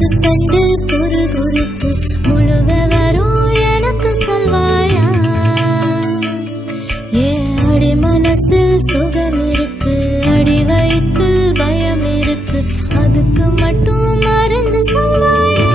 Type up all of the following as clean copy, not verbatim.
முதுகு தண்டு குறு குறுப்பு முழுக வரும் எனக்கு சொல்வாயா? அடி மனசில் சுகம் இருக்கு, அடி வயிற்றில் பயம் இருக்கு, அதுக்கு மட்டும் மருந்து சொல்வாயா?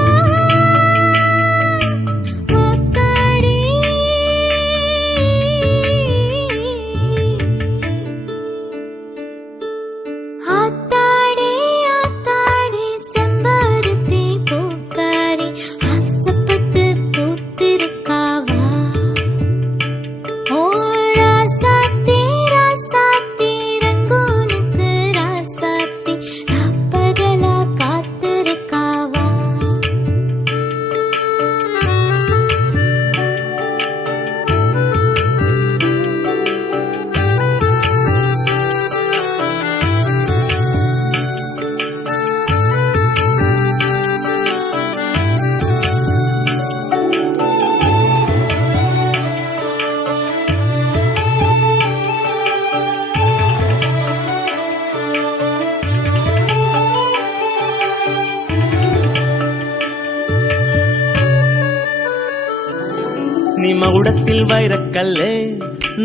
நீ மகுடத்தில் வைரக்கல்லு,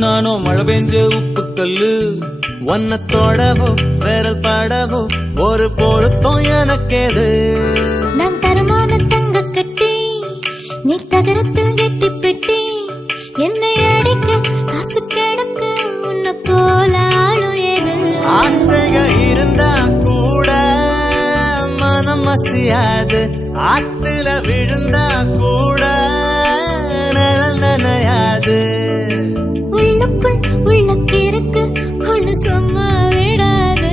நானோ மழை பெஞ்ச உப்பு கல்லு. ஒன்ன தோடவோ விரல் பாடவோ ஒரு பொருத்தம் எனக்கேது. நான் தரமான தங்க கட்டி, நீ தகரத்தில் கெட்டி பெட்டி. என்னை அடிக்க காத்து கிடக்க உன்னை போல ஆளும் ஏது. ஆசைக இருந்தா கூட மனம் மசியாது, ஆத்துல விழுந்தா கூட நனையாது. உள்ளுக்குள் உள்ளக்கிருக்கு ஒண்ணு சும்மா விடாது.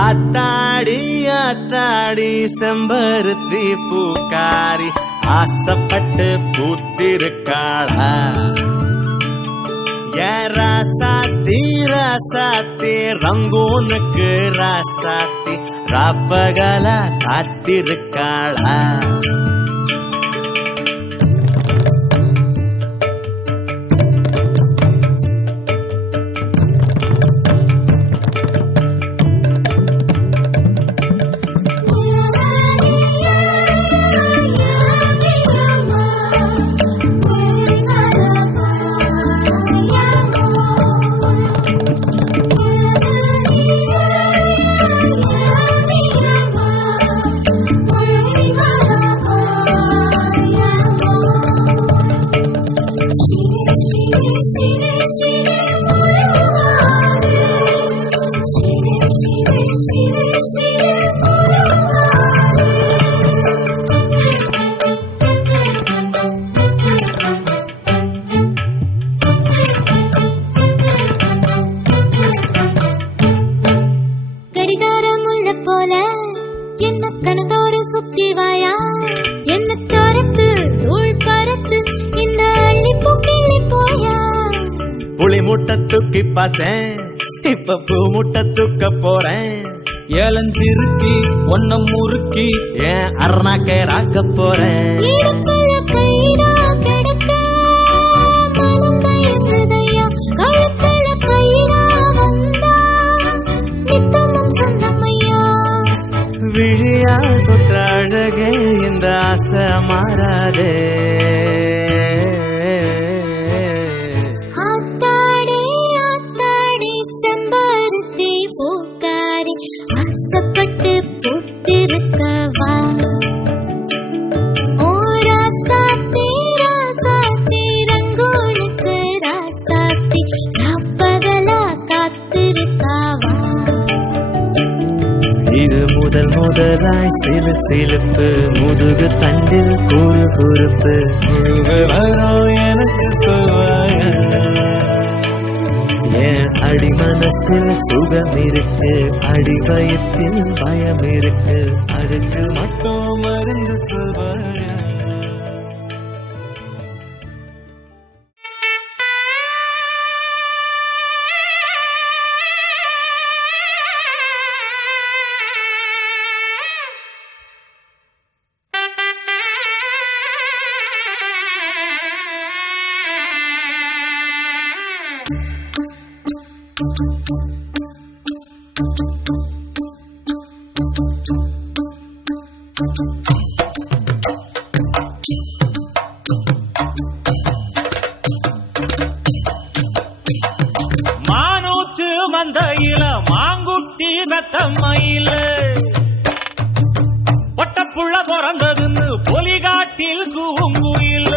ஆத்தாடி ஆத்தாடி செம்பருத்தி பூக்காரி, ஆசைப்பட்டு பூத்திருக்காளா? ராசாத்தி ராசாத்தி ரங்கூனுக்கு ராசாத்தி ராப்பகலா காத்திருக்காளா? கடிகாரம் உள்ள போல என்ன கணதோறு சுத்தி வாயா? என்ன தரத்து தூள் பரத்து இந்த அள்ளி பூக்கிள்ளி போயா? புளி முட்டை தூக்கி பார்த்தேன், இப்ப பூ முட்டை தூக்க போறேன். ஏலஞ்சிருக்கி ஒன்ன முறுக்கி ஏன் அருணாக்கேராக்க போறேன். விழியால் தொட்ட அழகே இந்த ஆசை மாறாதே. ஆத்தாடி ஆத்தாடி செம்பருத்தி பூக்காரி, ஆசைப்பட்டு பூத்திருக்கவா? ஓ ராசாத்தி ராசாத்தி ரங்கூனுக்கு ராசாத்தி ராப்பகலா காத்திருக்காவா? இது முதலாய் சிறு சிலுப்பு, முதுகு தண்டில் குறு குறுப்பு முழுக வரும் எனக்கு சொல்வாயா? என் அடி மனசில் சுகம் இருக்கு, அடி வயிற்றில் பயம் இருக்கு, அதுக்கு மட்டும் மருந்து சொல்வாயா? மானூத்து மந்தையில மாங்குட்டி மெத்தம்மையில ஒட்டப்புள்ள பிறந்ததுன்னு பொலிகாட்டில் கூங்குயில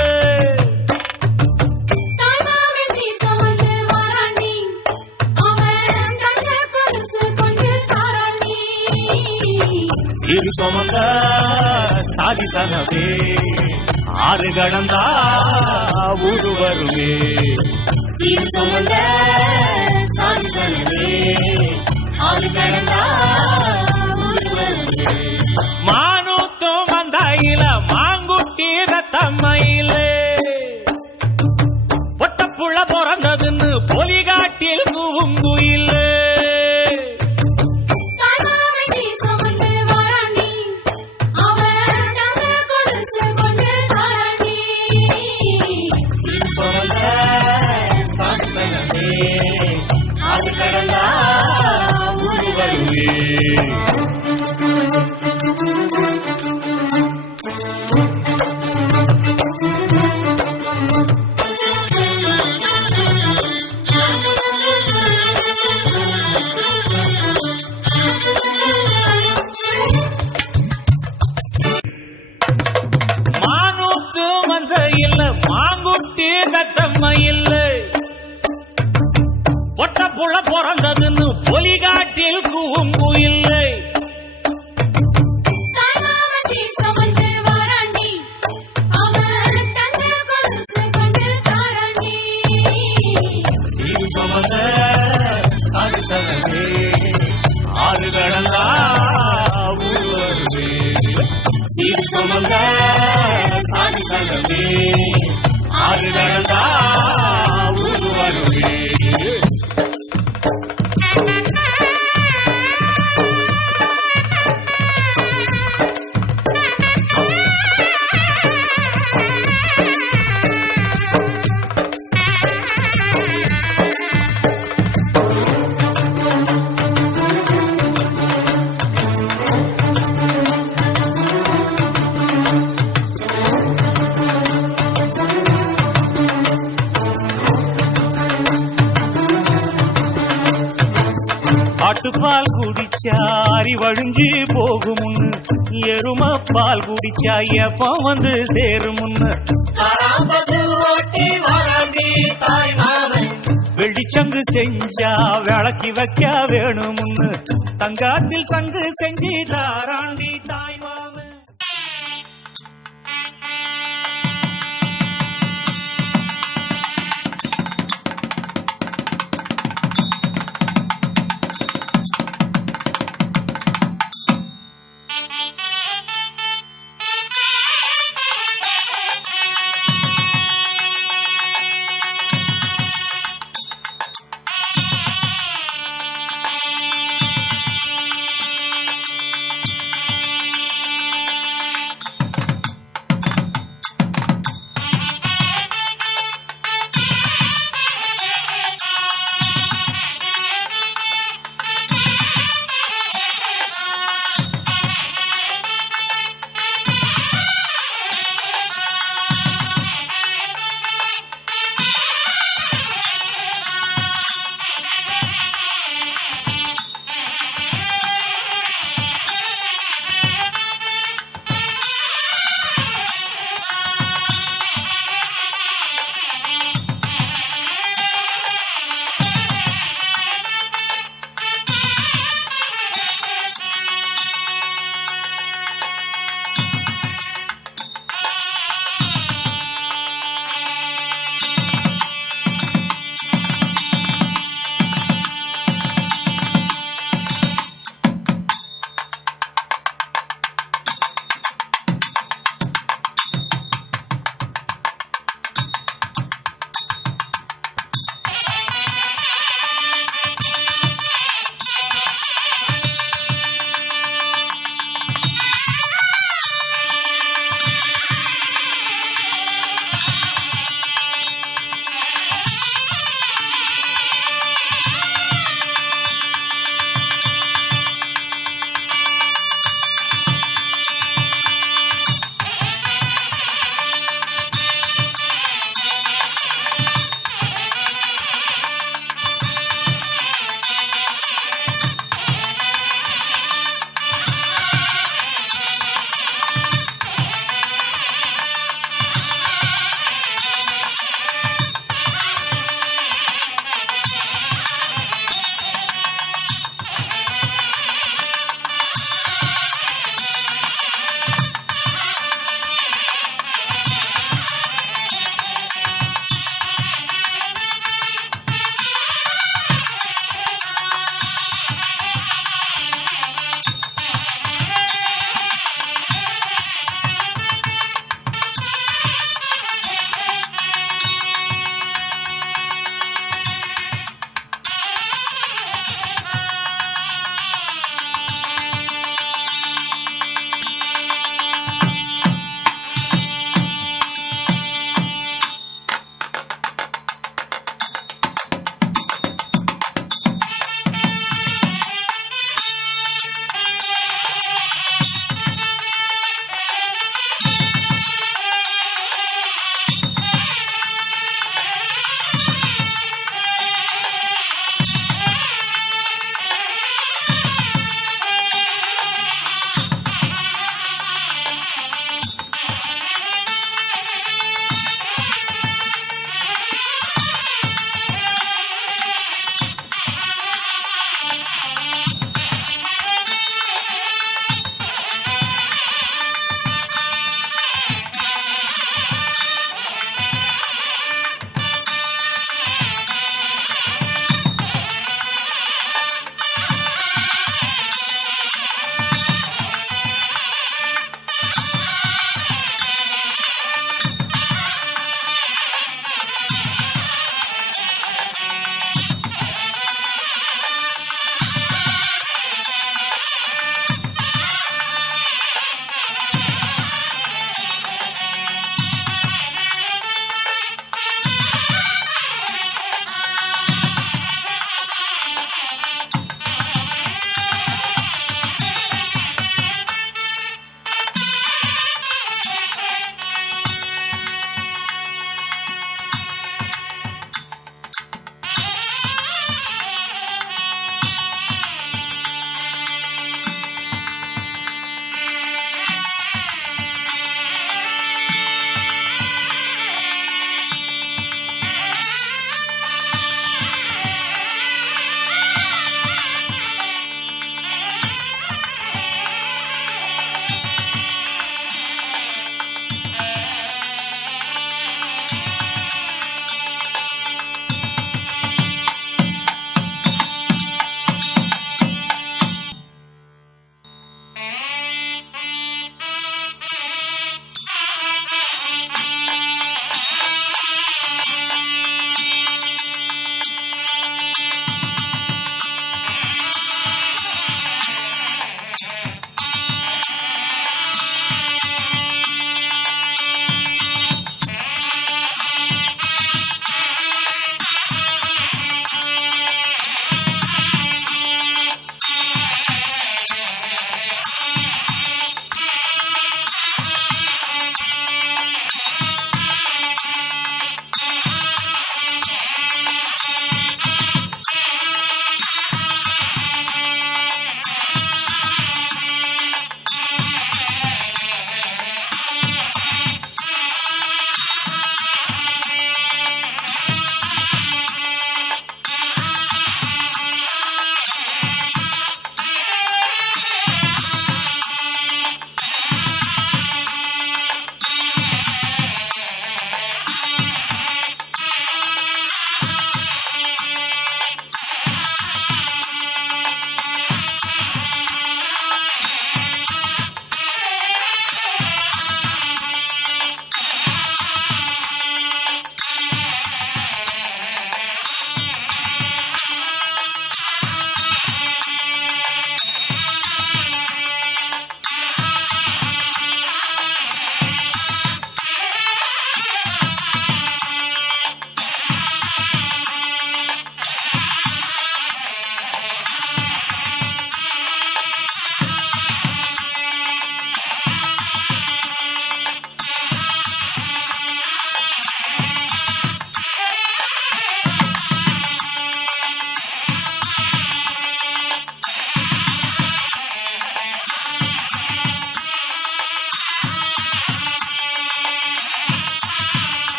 சிறு சுமந்த சாதி சனவே ஆறு கடந்தா ஊரு வருமே சீர் சுமந்த சாதி சனவே ஆறு கடந்தா ஊரு வருமே மானூத்தும் மந்தையில மாங்குட்டி ரத்தம்மையில ஒட்டப்புள்ள பிறந்ததுன்னு பொலிகாட்டில் கூங்குயில ஆறு கடந்தா ஊரு வருமே மானூத்து மந்தையில மாங்குட்டி ரத்தம்மையில ஒட்டப்புள்ள பிறந்ததுன்னு பொலிகாட்டில் கூங்குயில்லை சீரு சுமந்த சாதி சனவே ஆறு கடந்தா ஊரு வருமே சீர் சுமந்த சாதி சனவே ஆறு கடந்தா ஊரு வருமே ஆட்டுப்பால் குடிச்சா அறிவழிஞ்சு போகுமுன்னு எரும பால் குடிச்சா எப்ப வந்து சேருமுன்னு வெள்ளிச்சங்கு செஞ்சா விளக்கி வைக்க வேணுமுன்னு தங்காத்தில் சங்கு செஞ்சு தாராண்டி தாய் மாமன்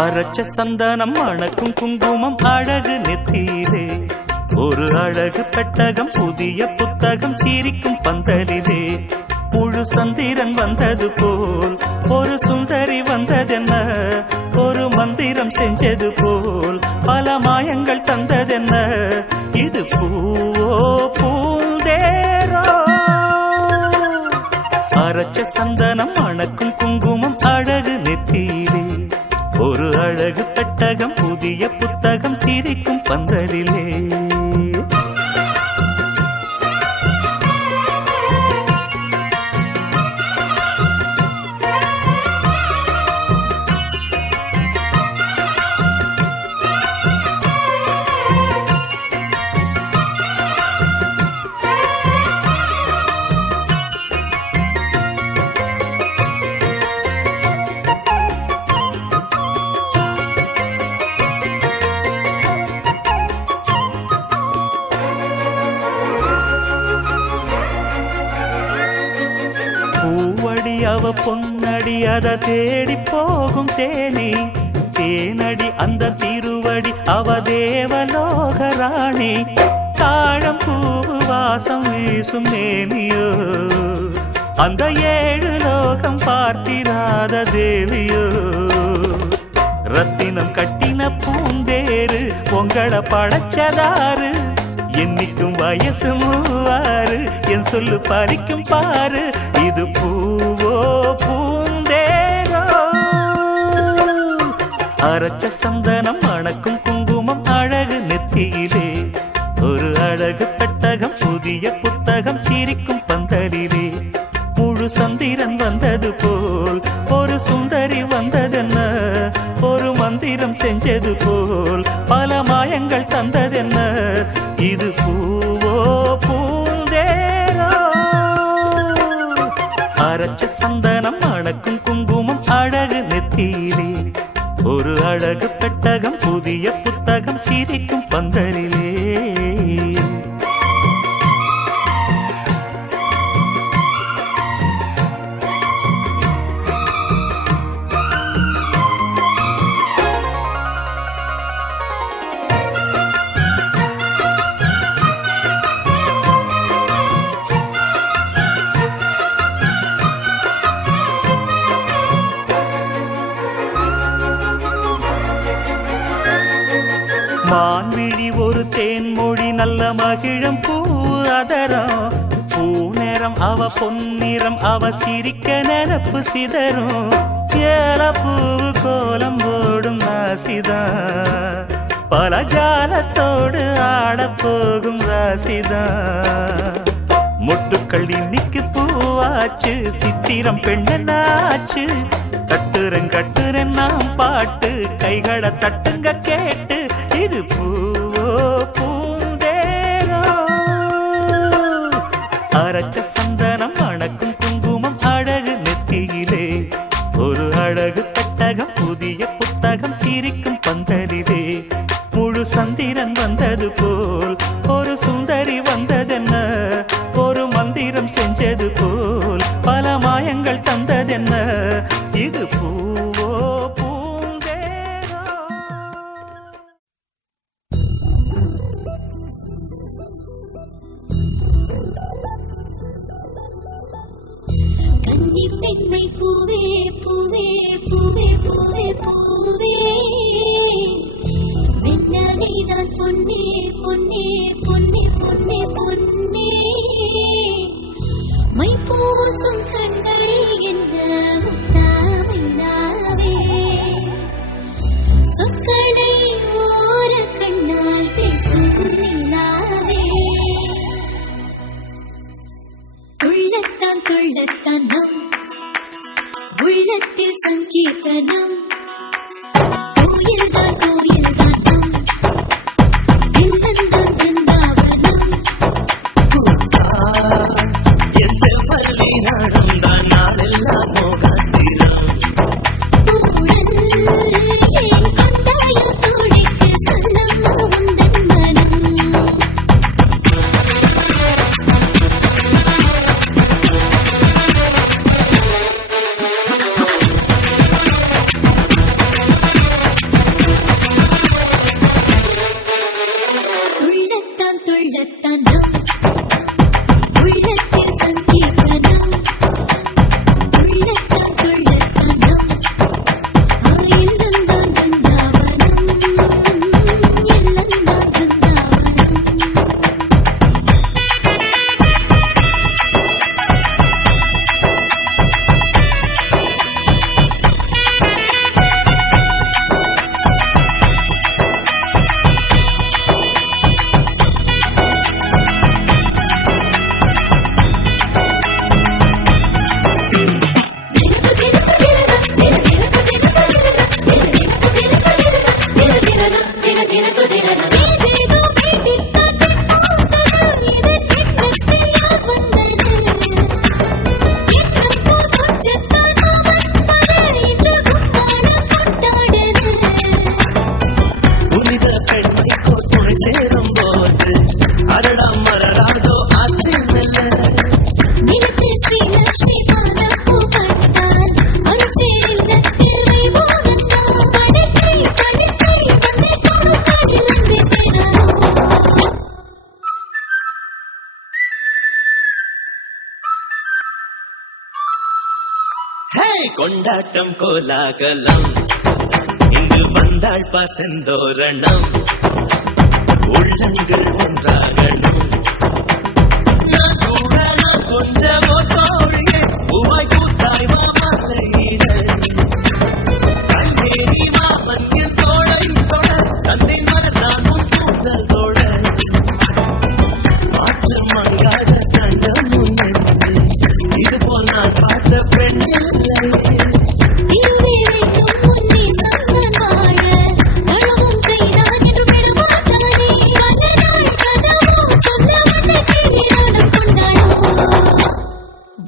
அரைச்ச சந்தனம் அணக்கும் குங்குமம் அழகு நெத்தியிலே ஒரு அழகு பெட்டகம் புதிய புத்தகம் சிரிக்கும் பந்தலிலே முழு சந்திரன் வந்தது போல் ஒரு சுந்தரி வந்ததென்ன ஒரு மந்திரம் செஞ்சது போல் பல மாயங்கள் தந்ததென்ன இது பூவோ பூந்தேரோ அரைச்ச சந்தனம் அணக்கும் குங்குமம் அழகு நெத்தியிலே ஒரு அழகு பெட்டகம் புதிய புத்தகம் சிரிக்கும் பந்தலிலே அவ பொன்னடி அத தேடி போகும் தேனி தேனடி அந்த திருவடி அவ தேவலோக ராணி தாழம் பூவு வாசம் வீசும் மேனியோ அந்த 7 லோகம் பார்த்திராத தேவியோ ரத்தினம் கட்டின பூந்தேரு உங்களை படைச்சதாரு என்னைக்கும் வயசு 36 என் சொல்லு பறிக்கும் பாரு இது பூவோ பூந்தேரோ அரைச்ச சந்தனம் அணக்கும் குங்குமம் அழகு நெத்தியிலே ஒரு அழகு பெட்டகம் புதிய புத்தகம் சிரிக்கும் பந்தலிலே முழு சந்திரன் வந்தது போல் ஒரு சுந்தரி வந்ததென்ன ஒரு மந்திரம் செஞ்சது போல் பல மாயங்கள் தந்ததென்ன இது பூவோ பூந்தேரோ அரைச்ச சந்தனம் அணக்கும் குங்குமம் அழகு நெத்தியிலே ஒரு அழகு பெட்டகம் புதிய புத்தகம் சிரிக்கும் பந்தலிலே மான்விழி ஒரு தேன்மொழி நல்ல மகிழம் பூ அதரம் பூநேரம் அவ பொன்னிறம் அவ சிரிக்க நினப்பு சிதறும் ஏல பூவு கோலம் ஓடும் ராசிதான் பல ஜாலத்தோடு ஆடப்போகும் ராசிதான் முட்டுக்கள் இன்னைக்கு பூவாச்சு சித்திரம் பெண்ணாச்சு கட்டுறன் நாம் பாட்டு கைகளை தட்டுங்க கேட்டு இது பூவோ பூந்தேரோ அரைச்ச சந்தனம் அணக்கும் குங்குமம் அழகு நெத்தியிலே ஒரு அழகு பெட்டகம் புதிய புத்தகம் சிரிக்கும் பந்தலிலே முழு சந்திரன் வந்தது போல் ஒரு சுந்தரி வந்ததென்ன ஒரு மந்திரம் செஞ்சது போல் பல மாயங்கள் தந்ததென்ன இது பூவோ பூந்தேரோ கன்னி பெண்மை பூவே பூவே பூவே பூவே பூவே வெண்ணலைதான் பொன்னே பொன்னே பொன்னே பொன்னே பொன்னே மை பூசும் கண்களில் என்ன முத்தாமைனாவே சொற்களை ஓர கண்ணால் பேசும் நிலாவே உள்ளத்தான் கொள்ளத்தான் நம் உள்ளத்தில் சங்கீர்த்தனம் கோயில்தான் கோயில்தான் நம் இல்லந்தான் பிருந்தாவனம் என் செல்வல்லி நடந்தான் நாளெல்லாம் மோகஸ்திரம் ஊழல் ஏன் கொண்டாயோ துடைக்க சொல்லம்மா உந்தன் மனம் லட்சுமி பாதம் பூப்பட்டால் ஒரு சேரில் நத்திரை போகத்தான் படுக்கை படுக்கை வந்து கொடுத்தால் வந்து சேரலாம். கொண்டாட்டம் கோலாகலம் இங்கு வந்தாள் பசந்தோரணம் உள்ளங்கள் ஒன்றாகணும். கொஞ்சமோ தோழியே பூவாய் பூத்தாய் மாமலையிட கண்டேரி மாமன் தோழை தொட தந்தை மறந்தான் கூந்தல் தோழ மாற்றம் மங்காத கண்டம் முன்னென்று இது போல் நான் பார்த்த பெண்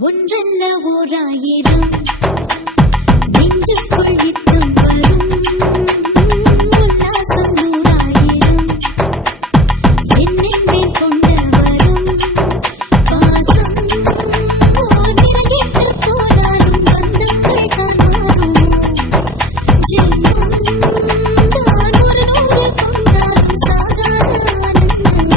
ஒன்றல்ல ஓராயிரம் நெஞ்சுக்குள் நித்தம் வரும் உல்லாசம் நூறாயிரம் என்னை மேல் கொண்டு வரும் பாசம் ஓர் நிறங்கிட்டு போனாலும் பந்தங்கள் தான் மாறுமோ ஜென்மம் தான் ஒரு நூறு கொண்டாலும் சாகாத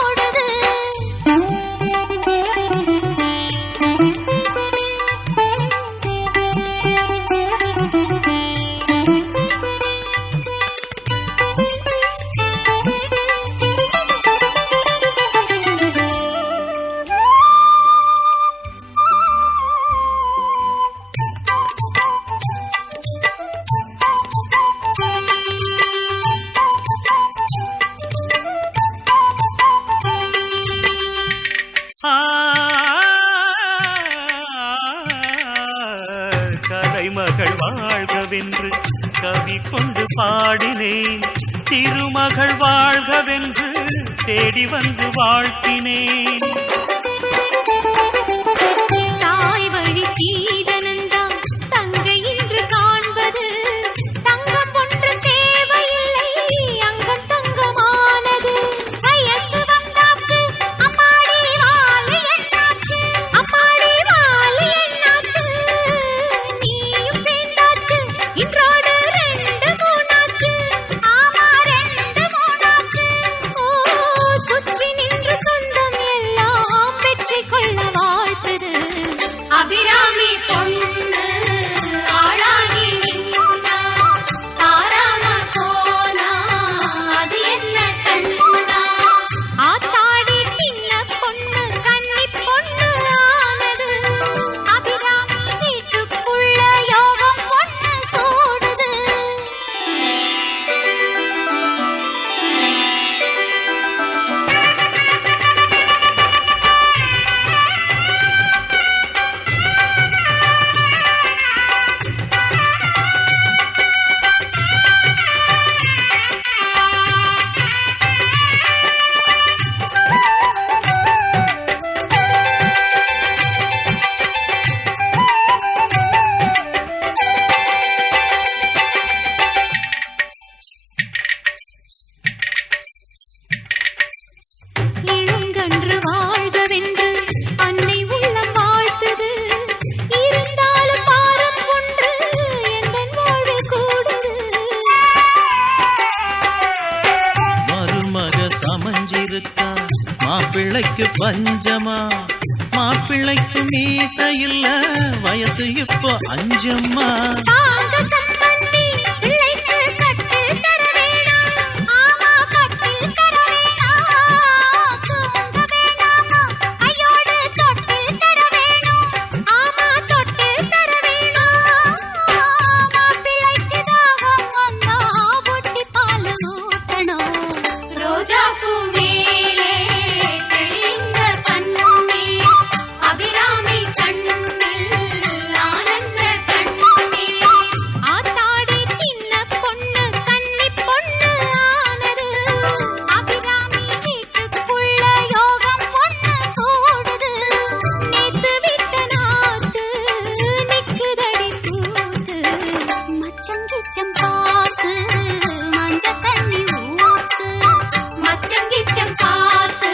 ஆனந்தம். கலைமகள் வாழ்கவென்று கவி கொண்டு பாடினேன், திருமகள் வாழ்கவென்று தேடி வந்து வாழ்த்தினேன். தாய் வழி சீதனந்தான் தங்கை என்று காண்பது, தங்கம் ஒன்று தேவையில்லை அங்கம் தங்கமானது. வயசு வந்தாச்சு அம்மாடி வாலி என்னாச்சு, அம்மாடி வாலி என்னாச்சு, நீயும் சேர்ந்தாச்சு இன்றோடு 2 3 ஆமா 2 3 ஓ சுற்றி நின்று சொந்தம் எல்லாம் பிள்ளைக்கு பஞ்சமா மாப்பிள்ளைக்கு மீச இல்ல வயசு இப்போ அஞ்சம்மா தாங்க சம்பந்தி பிள்ளைக்கு கட்டு தர வேணாம் ஆமா கட்டு தர வேணாம் தூங்க வேணாமா ஐயோடு தொட்டு தர வேணும் ஆமா தொட்டு தர வேணும் மாப்பிள்ளைக்கு தாகம் வந்தா பொட்டி பால் ஊட்டணும் ரோஜா பூ மேலே தெளிந்த பன்னே அபிராமி கண்ணில் ஆனந்த கண்ணே ஆத்தாடி சின்ன பொண்ணு கன்னி பொண்ணு ஆனது அபிராமி வீட்டுக்குள்ள யோகம் பொண்ணு கூடுது நேத்து விட்ட நாத்து நிக்குதடி கூத்து மச்சம் கிச்சம் பார்த்து மஞ்ச தண்ணி ஊத்து மச்சம் கிச்சம் பார்த்து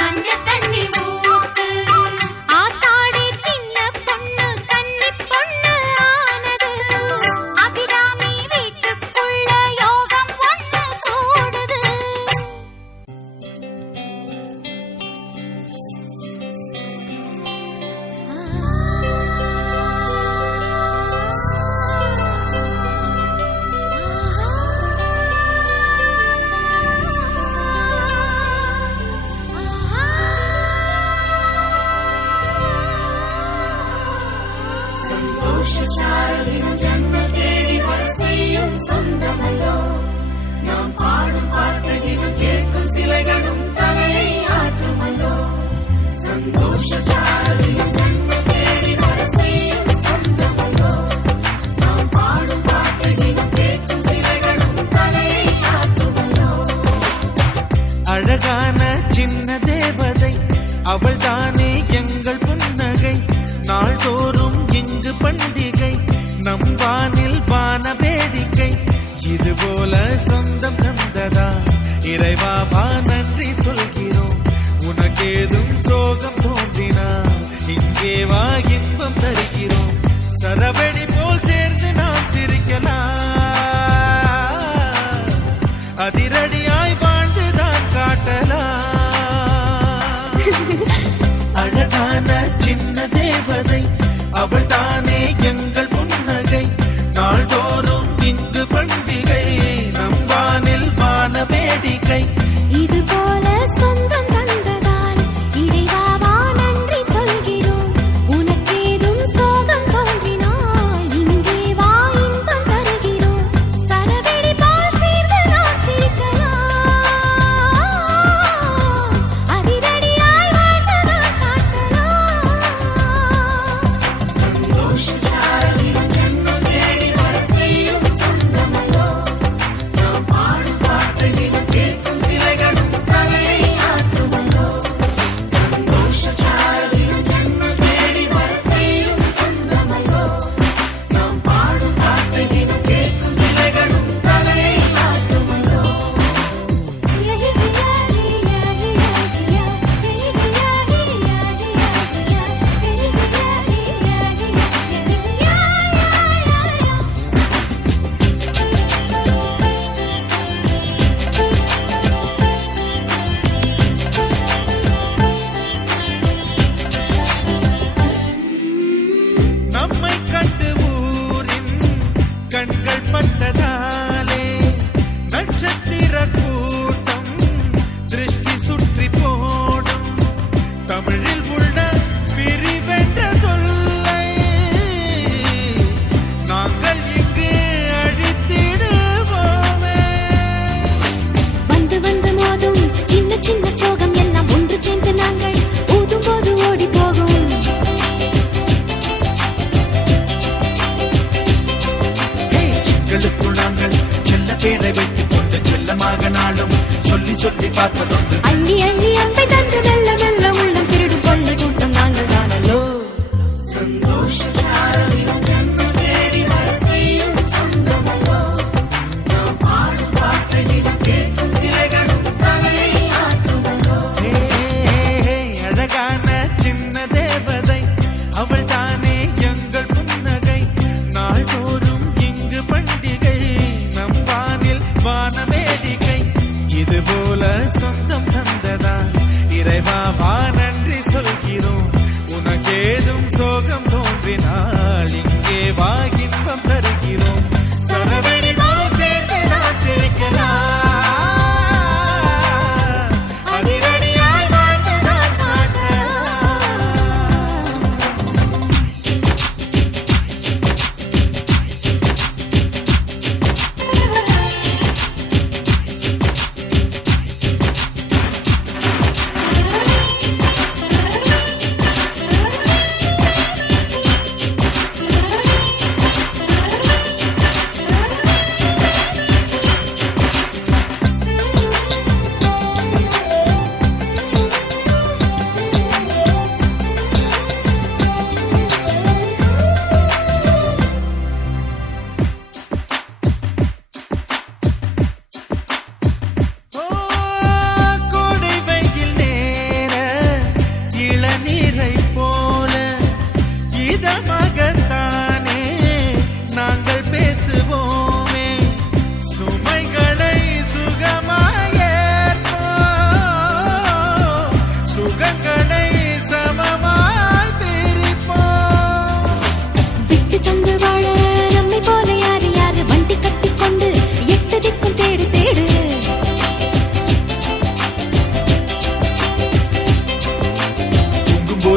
மஞ்ச தண்ணி ஊத்து ஆத்தாடி சின்ன பொண்ணு கன்னி பொண்ணு ஆனது அபிராமி வீட்டுக்குள்ள யோகம் பொண்ணு கூடுது சந்தோஷச்சாரலின் ஜன்ம தேடி வரிசையும் சொந்தமல்லோ நாம் பாடும் பாட்டதிலும் கேட்கும் சிலைகளும் தலையை ஆட்டுமல்லோ சந்தோஷச்சாரலின் ஜன்ம தேடி வரிசையும் சொந்தமல்லோ நாம் பாடும் பாட்டதிலும் கேட்கும் சிலைகளும் தலையை ஆட்டுமல்லோ அழகான சின்ன தேவதை அவள் தானே எங்கள் புன்னகை நாள்தோறும் இங்கு பண்டிகை நம் வானில் வான வேடிக்கை இதுபோல சொந்தம் தந்ததா இறைவா வா நன்றி சொல்கிறோம் உனக்கேதும் சோகம் தோன்றினா இங்கே வா இன்பம் தருகிறோம் சரவெடி போல் சேர்ந்து நாம் சிரிக்கலாம் அதிரடியாய் வாழ்ந்துதான் காட்டலாம் அழகான சின்ன தேவதை அவள் தானே எங்கள் புன்னகை நாள்தோறும் இங்கு பண்டிகை நம் வானில் வான வேடிக்கை இது போல சொந்தம் தந்ததால் இறைவா நன்றி சொல்கிறோம் உனக்கேதும் சோகம் தோன்றினால் இங்கே வா இன்பம் தருகிறோம் சரவெடி போல் சேர்ந்து நாம் சிரிக்கலாம் அதிரடியாய் வாழ்ந்துதான் காட்டலாம் சந்தோஷச்சாரலின்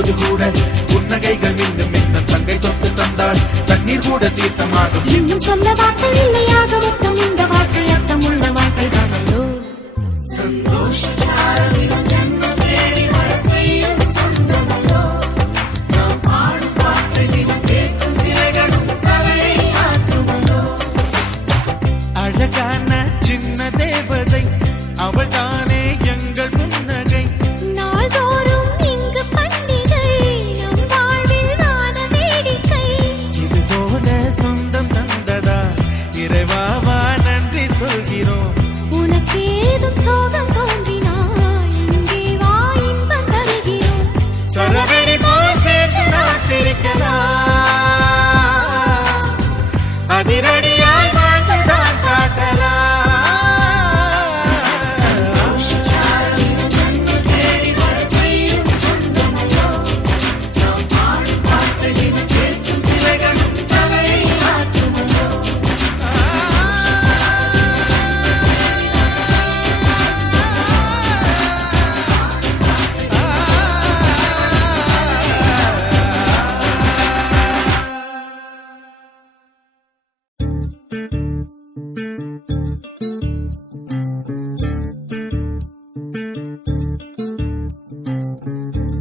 போது கூட புன்னகைகள் மீண்டும் இன்னும் தங்கை தொட்டு தந்தாள் தண்ணீர் கூட தீர்த்தமாகும். இன்னும் சொல்ல வார்த்தை இல்லையாக மொத்தம் இந்த வாழ்க்கை அர்த்தம் உள்ள வாழ்க்கை தானோ. அழகான சின்ன தேவதை அவள் தானே எங்கள் புன்னகை. நாள்தோறும் இங்கு பண்டிகை நம் வாழ்வில் வான வேடிக்கை. இது போல சொந்தம் தந்ததா இறைவாவா நன்றி சொல்கிறோம். உனக்கு ஏதும் சோகம் தோன்றினாய் இங்கே வா இன்பம் தருகிறோம். சரவெடி போல் சேர்த்து நான் சிரிக்கலாம் அதிரடியாய் வாழ்ந்துதான் காட்டலாம்.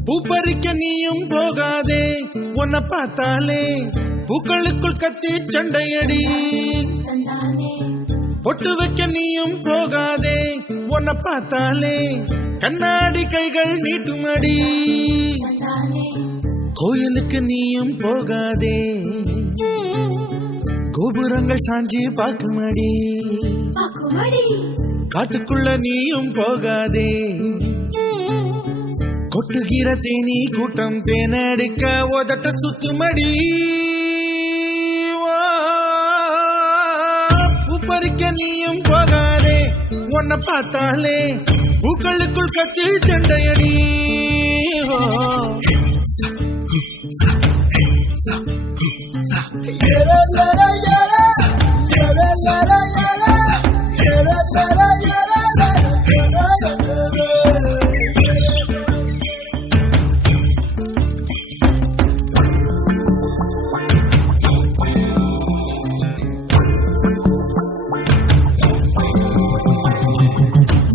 பூப்பறிக்க நீயும் போகாதே உன்னை பார்த்தாலே பூக்களுக்குள் கத்தி சண்டையடி. பொட்டு வைக்க நீயும் போகாதே உன்னை பார்த்தாலே கண்ணாடி கைகள் நீட்டுமடி. கோயிலுக்கு நீயும் போகாதே கோபுரங்கள் சாஞ்சி பார்க்குமடி. காட்டுக்குள்ள நீயும் போகாதே கொட்டுகிற தேனி கூட்டம் தேனடிக்க உதட்ட சுத்துமடி. பூப்பறிக்க நீயும் போகாதே உன்னை பார்த்தாலே பூக்களுக்குள் கத்தி சண்டையடி.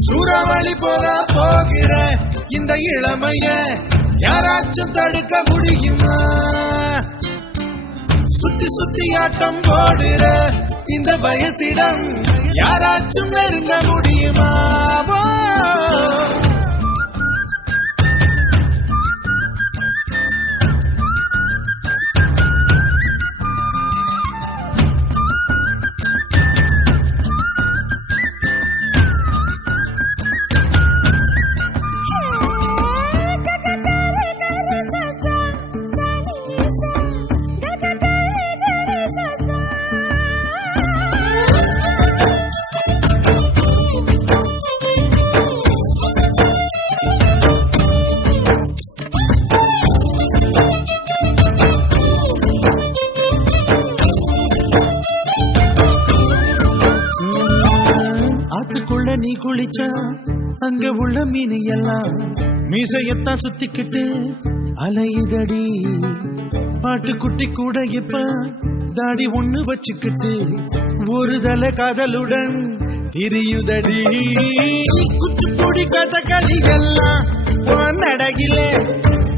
சூறாவளி போல போகிற இந்த இளமைய யாராச்சும் தடுக்க முடியுமா? சுத்தி சுத்தி ஆட்டம் போடுற இந்த வயசிடம் யாராச்சும் நெருங்க முடியுமா? நீ குளிச்சா அங்க உள்ள மீன் எல்லாம் மீசையத்தான் சுத்திக்கிட்டு அலையுதடி. பாட்டுக்குட்டி கூட இப்ப தாடி ஒண்ணு வச்சுக்கிட்டு ஒரு தலை காதலுடன் திரியுதடி. குச்சிப்புடி கதகளி எல்லாம் நடகில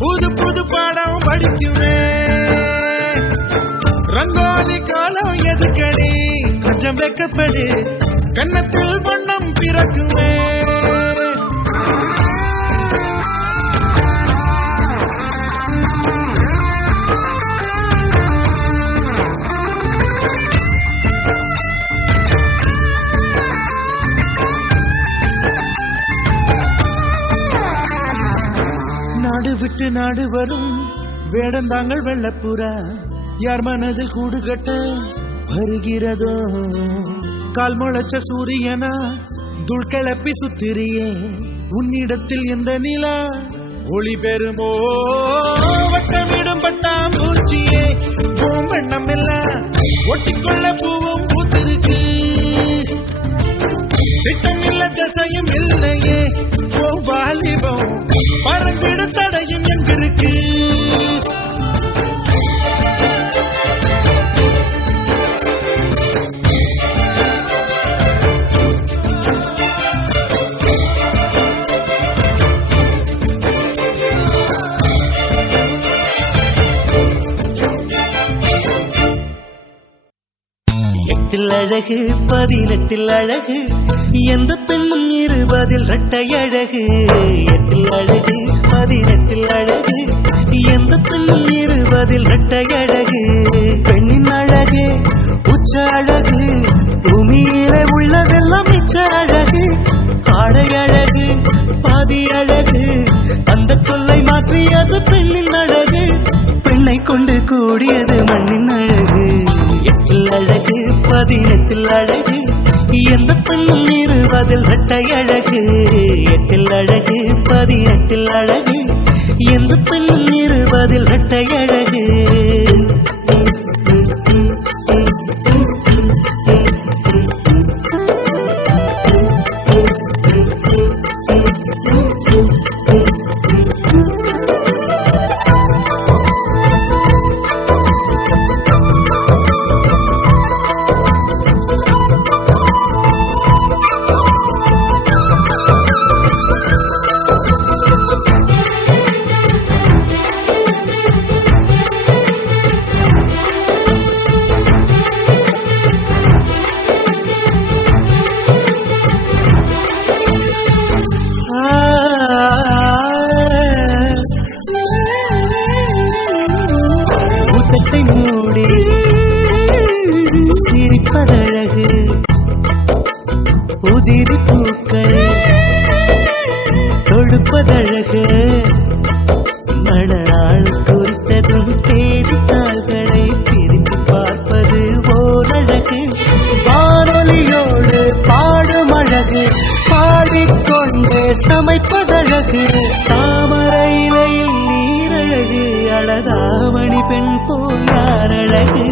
புது புது பாடம் படிக்குவேன். ரங்கோலி காலம் எதுக்கடி கொஞ்சம் வெக்கப்படு கண்ணத்தில் வண்ணம் பிறக்குமே. நாடு விட்டு நாடு வரும் வேடந்தாங்கள் வெள்ளப்புறா யார் மனது கூடு கட்ட வருகிறதோ. கால் முளைச்ச சூரியனா துள் கிளப்பி சுத்திரியே உன்னிடத்தில் எந்த நிலா ஒளி பெறுமோ. வட்டமிடும் பட்டாம்பூச்சியே பூவெண்ணம் எல்லாம் ஒட்டிக்கொள்ள பூவும் பூத்திருக்கு. திட்டம் இல்ல திசையும் இல்லையே வாலிபம் பறந்திட தடையும் எங்கிருக்கு. அழகு 18 அழகு எந்த பெண்ணும் 20 இரட்டை அழகு 8 அழகு 18 அழகு எந்த பெண்ணும் 20 இரட்டை அழகு பெண்ணின் அழகு உச்ச அழகு பூமியிலே உள்ளதெல்லாம் மிச்ச அழகு ஆடை அழகு பாதி அழகு அந்த சொல்லை மாற்றியது பெண்ணின் அழகு பெண்ணை கொண்டு கூடியது மண்ணின் அழகு 8 அழகு 18 அழகு எந்த பெண்ணும் 20 இரட்டை அழகு 8 அழகு 18 அழகு எந்த பெண்ணும் 20 இரட்டை அழகு மூடி சிரிப்பதழகு உதிரி பூக்கள் தொடுப்பதழகு மணநாள் குறித்ததும் தேதித்தாள்களை பிரித்து பார்ப்பது ஓரழகு வானொலியோடு பாடும் அழகு பாடிக்கொண்டே சமைப்பதழகு தாமரையிலையில் நீரழகு அழகாமணி பெண் போல் யாரழகு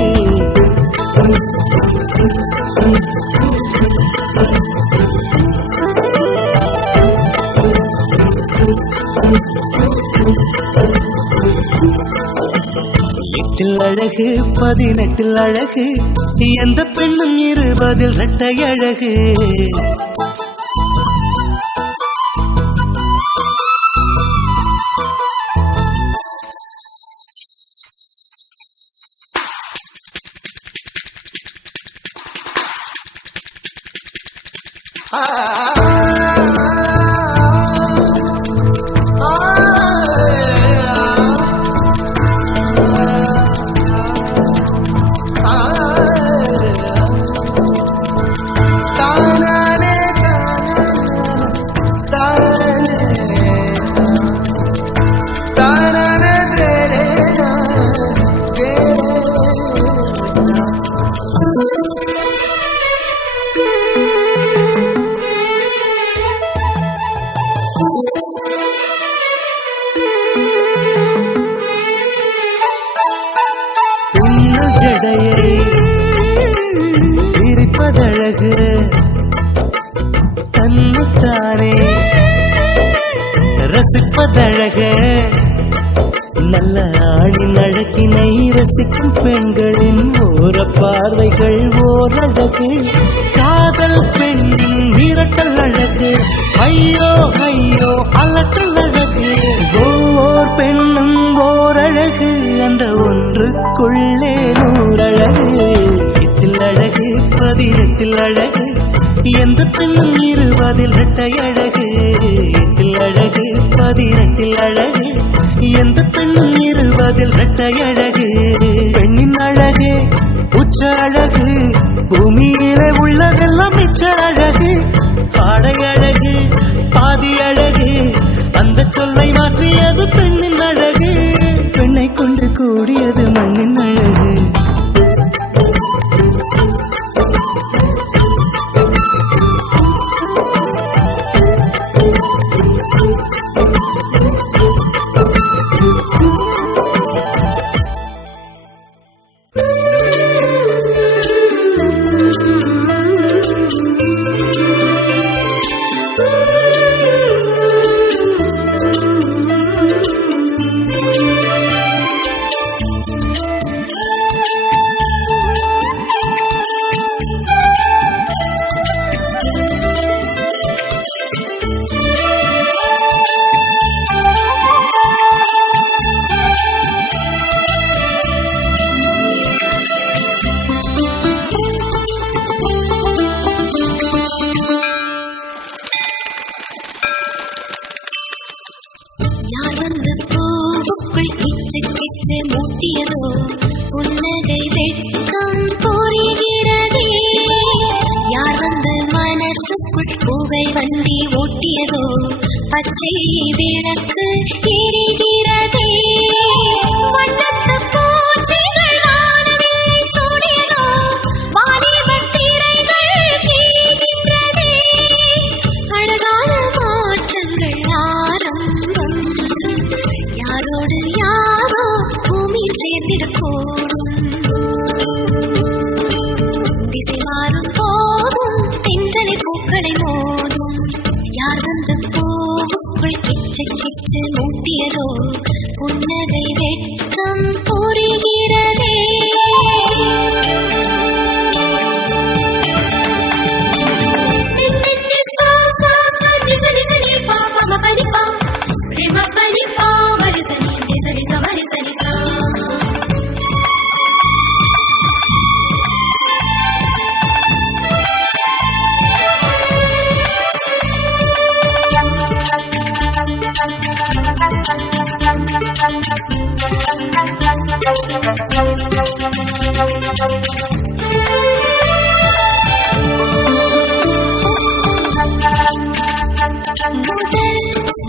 எட்டில் அழகு 18 அழகு எந்த பெண்ணும் 20 இரட்டை அழகு ஜடையை பிரிப்பதழகு தன்னுத்தானே ரசிப்பதழகு நல்ல ஆணின் அழகினை ரசிக்கும் பெண்களின் ஓர பார்வைகள் ஓரழகு காதல் பெண்ணின் வீரட்டல் அழகு ஐயோ ஐயோ அலட்டல் அழகு ஓர் பெண்ணும் ஓரழகு அந்த ஒன்றுக்குள்ளே நூறழகு 8 அழகு 18 அழகு எந்த பெண்ணும் 20 இரட்டை அழகு 8 அழகு 18 அழகு எந்த பெண்ணும் 20 இரட்டை அழகு பெண்ணின் அழகு உச்ச அழகு பூமியிலே உள்ளதெல்லாம் மிச்ச அழகு ஆடை அழகு பாதி அழகு அந்த சொல்லை மாற்றியது பெண்ணின் அழகு பெண்ணை கொண்டு கூடியது மண்ணின் அழகு கிச்சு கிச்சு மூட்டியதோ புன்னகை வெட்கம் புரிகிறதே யார் வந்து மனசுக்குள் புகை வண்டி ஓட்டியதோ பச்சை விளக்கு எரிகிறதே வண்ணத்து பூச்சிகள் வானவில்லை சூடியதோ வாலிபத் திரைகள் கிழிகின்றதே அழகான மாற்றங்கள் ஆரம்பம் யாரோடு யாரோ பூமியில் சேர்ந்திடக்கூடும் திசை மாறும் போதும் தென்றலை பூக்களை மோதும் யார் வந்து பூவுக்குள் கிச்சு கிச்சு மூட்டியதோ புன்னகை வெட்கம் புரிகிறதே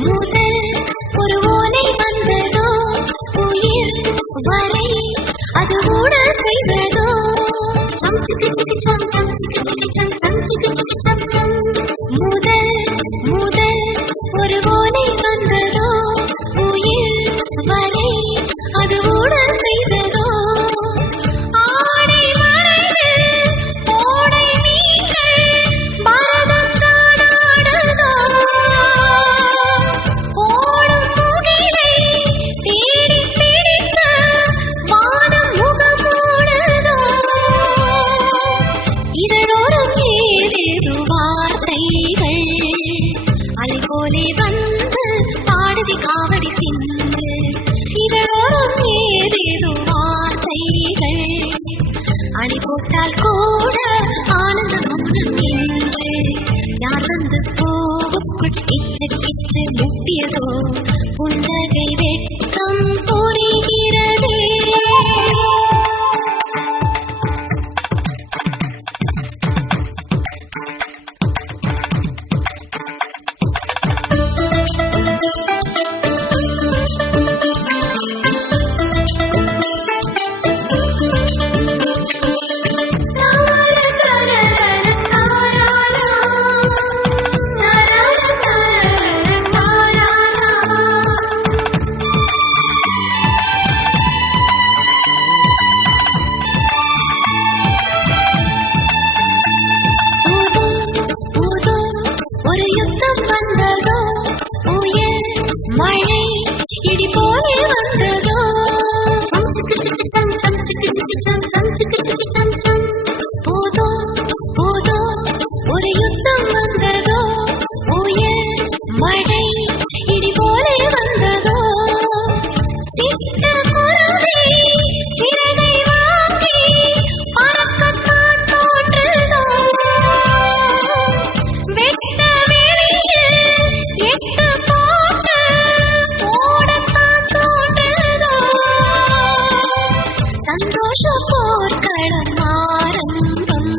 முதல் ஒரு ஓலை வந்ததோ உயிர் வரை அது ஊடல் செய்ததோ சம் சிக்கு சிக்கு சம் சம் சிக்கு சிக்கு சம் சம் சிக்கு சிக்கு சம் சம் முதல் ஒரு ஓலை வந்ததோ உயிர் வரை அது ஊடல் செய்ததோ காவடி சிந்து இதழோரம் ஏதேதோ வார்த்தைகள் அணி போட்டால் கூட ஆனந்த மௌனம் என்று யார் வந்து பூவுக்குள் கிச்சு கிச்சு முட்டியதோ புன்னகை வெட்கம் புரிகிறதே ஒரு யுத்தம் வந்ததோ புயல் மழை இடி போலே வந்ததோ சம் சிக்கு சிக்கு சம் சம் சிக்கு சிக்கு சம் சம் சிக்கு சிக்கு சம் சம் போதோ ஒரு யுத்தம் வந்ததோ புயல் மழை இடி போலே வந்ததோ சித்த குருவி சிறகை வாங்கி பறக்கத்தான் தோன்றுதோ வெட்ட சந்தோஷ போர்க்களம் ஆரம்பம்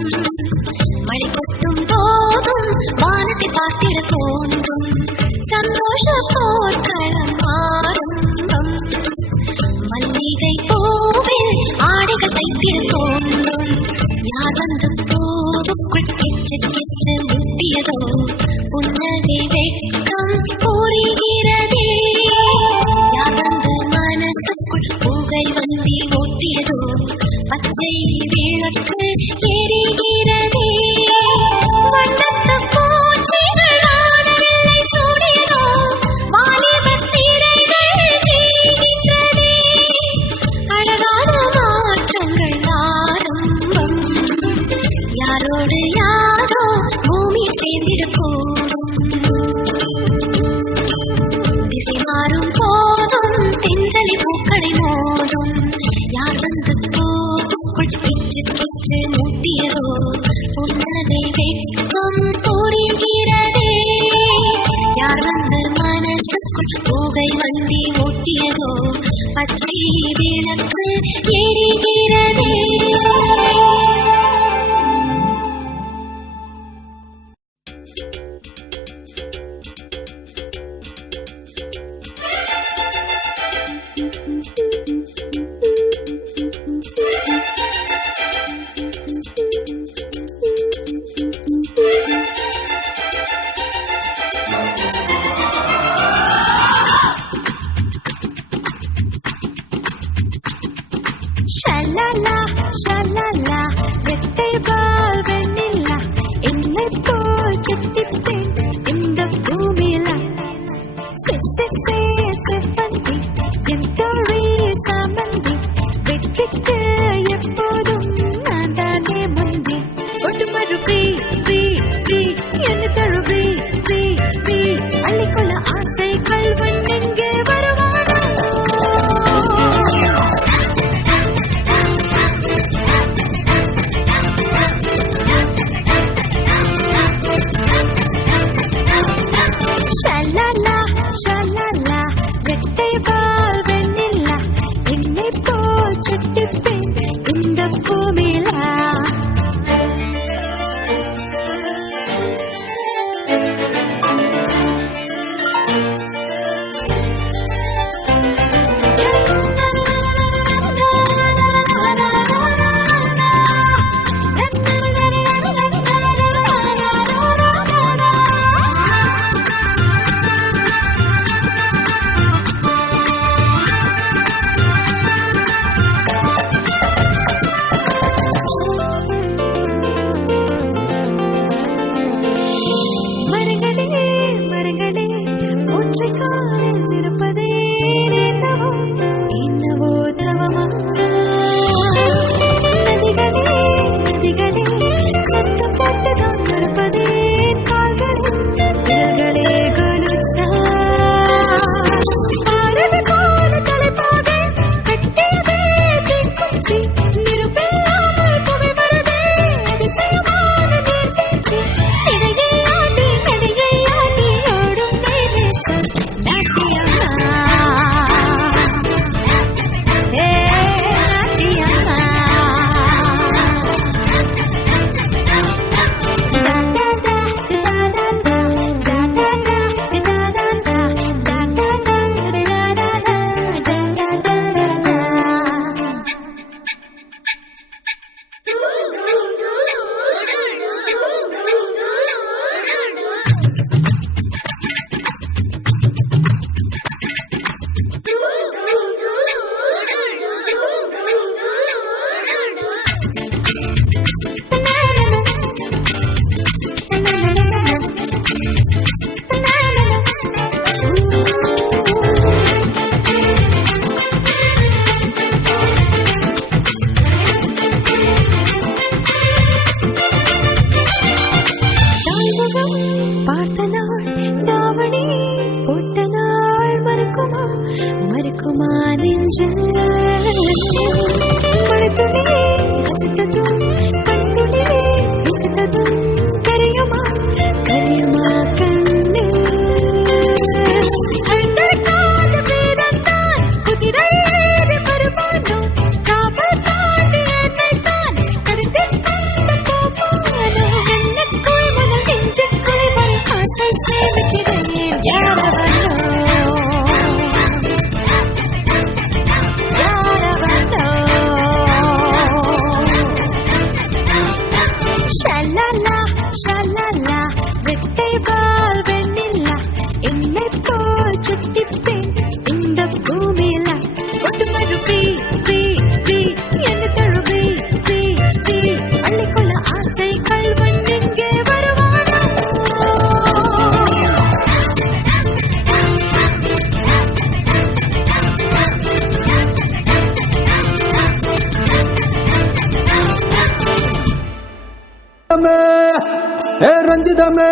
மழை கொட்டும் போதும் வானத்தை பார்த்திட தோன்றும் சந்தோஷ போர்க்களம் ஆரம்பம் மல்லிகை பூவில் ஆடைகள் தைத்திட தோன்றும் யார் வந்து பூவுக்குள் கிச்சு கிச்சு முட்டியதோ புன்னகை வெட்கம் புரிகிறதே யார் வந்து மனசுக்குள் புகை வண்டி ஓட்டியதோ பச்சை விளக்கு எரிகிறதே வண்ணத்து பூச்சிகள் வானவில்லை சூடியதோ வாலிபத் திரைகள் கிழிகின்றதே அழகான மாற்றங்கள் ஆரம்பம் யாரோடு யாரோ பூமியில் சேர்ந்திடக்கூடும் திசை மாறும் போதும் தென்றலை பூக்களை மோதும் யார் வந்து பூவுக்குள் கிச்சு கிச்சு மூட்டியதோ புன்னகை வெட்கம் புரிகிறதே யார் வந்து மனசுக்குள் புகை வண்டி ஓட்டியதோ பச்சை ஆசை விளக்கு எரிகிறதே. ஷலலா ஷலலா வெட்டை பால் வெண்ணிலா என்னை போல் கெட்டிப்பேன் இந்த பூமியில. செவ்வந்தி என் தோழி சாமந்தி வெற்றிக்கு எப்போதும் நான் தானே முந்தி. ஒட்டு மறுபடி என்ன தழுவி அள்ளிக்கொள்ள ஆசை கல்வன் எங்கே வருவானோ. ஷலலா ஷலலா வெட்டை பால் வெண்ணிலா என்னை போல் கெட்டிப்பேன் இந்த பூமியில. மரங்களே ஒற்றை காலில் இருப்பதே என்னவோ தவமா. நதிகளே சத்தம் போட்டுதான் இருப்பதே கால்களே கனுசா. பாரதி போல தலைப்பாக கட்டியதே தீக்குச்சி நிருபில்லாமல் புகை வருதே அதிசயமான நீர்வீழ்ச்சி. மறுக்குமா நெஞ்சல் மழைத்துளி அசைத்ததும் கண்துளி இசைத்ததும் கரையுமா கண்ணில். அண்டர்கால வேதத்தான் குதிரையேறி வருமானோ காவல் தாண்டி என்னைத்தான் கடத்திக் கொண்டு போவானோ. என்னுக்குள் முதல் நெஞ்சுக்குள் வரை ஆசை சேமிக்கிறேன் யாரவனோ. ஷலலா ஷலலா வெட்டை பால் வெண்ணிலா என்னை போல் சுட்டிப்பேன் இந்த பூமியில. ஒட்டு மறுபடி என்ன தழுவி அள்ளிக்கொள்ள ஆசை கல்வன் எங்கே வருவானோ. ரஞ்சிதமே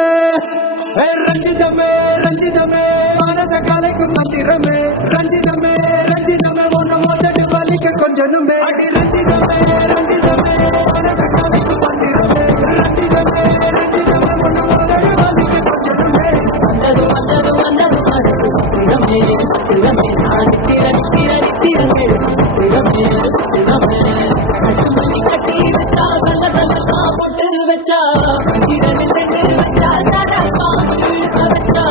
ரஞ்சிதமே ரஞ்சிதமே மனச கலைக்கும் மந்திரமே. ரஞ்சிதமே ரஞ்சிதமே ஒன்னு மோதட்டு வலிக்க கொஞ்சனுமே. அடி ரஞ்சிதமே ரஞ்சிதமே மனச கலைக்கும் மந்திரமே. ரஞ்சிதமே ரஞ்சிதமே ஒன்னு மோதட்டு வலிக்க கொஞ்சனுமே. வந்தது மனசு சத்திரமே நான் நித்திர சித்திரமே சித்திரமே கட்டுமல்லி கட்டி வச்சா கல்ல கல்லக்கா போட்டு வச்சா சந்திரனில் ரெண்டு வச்சா சரப்பா இழுக்க வச்சா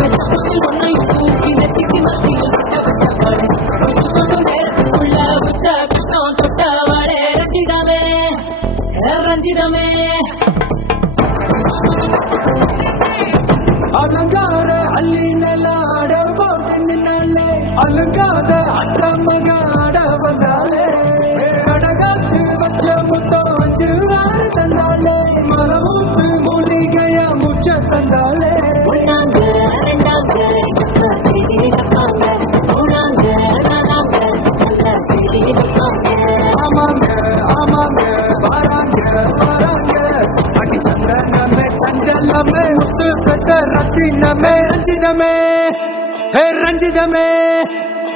வச்ச பொண்ணில் ஒன்னையும் தூக்கி நெத்திக்கு மத்தியில் விட்ட வச்ச வாழை கொஞ்சம் கொண்டு நேரத்துக்குள்ள வச்ச கட்டம் தொட்ட வாழை ரஞ்சிதமே ரஞ்சிதமே அலங்கார அள்ளி நில ஆட போட்டு நின்னாலே அலங்காத அத்த மக ஆட வந்தாலே அடகாத்து வச்ச முத்தம் 5 6 தந்தாலே மரமூத்து மூலிகையா முச்ச தந்தாலே ஒன்னாங்க ரெண்டாங்க எப்ப செய்தி வைப்பாங்க மூணாங்க நாலாங்க நல்ல செய்தி வைப்பாங்க ஆமாங்க ஆமாங்க வராங்க வராங்க அடி சந்தனமே சஞ்சலமே முத்து பெற்ற ரத்தினமே ரஞ்சிதமே ஹே ரஞ்சிதமே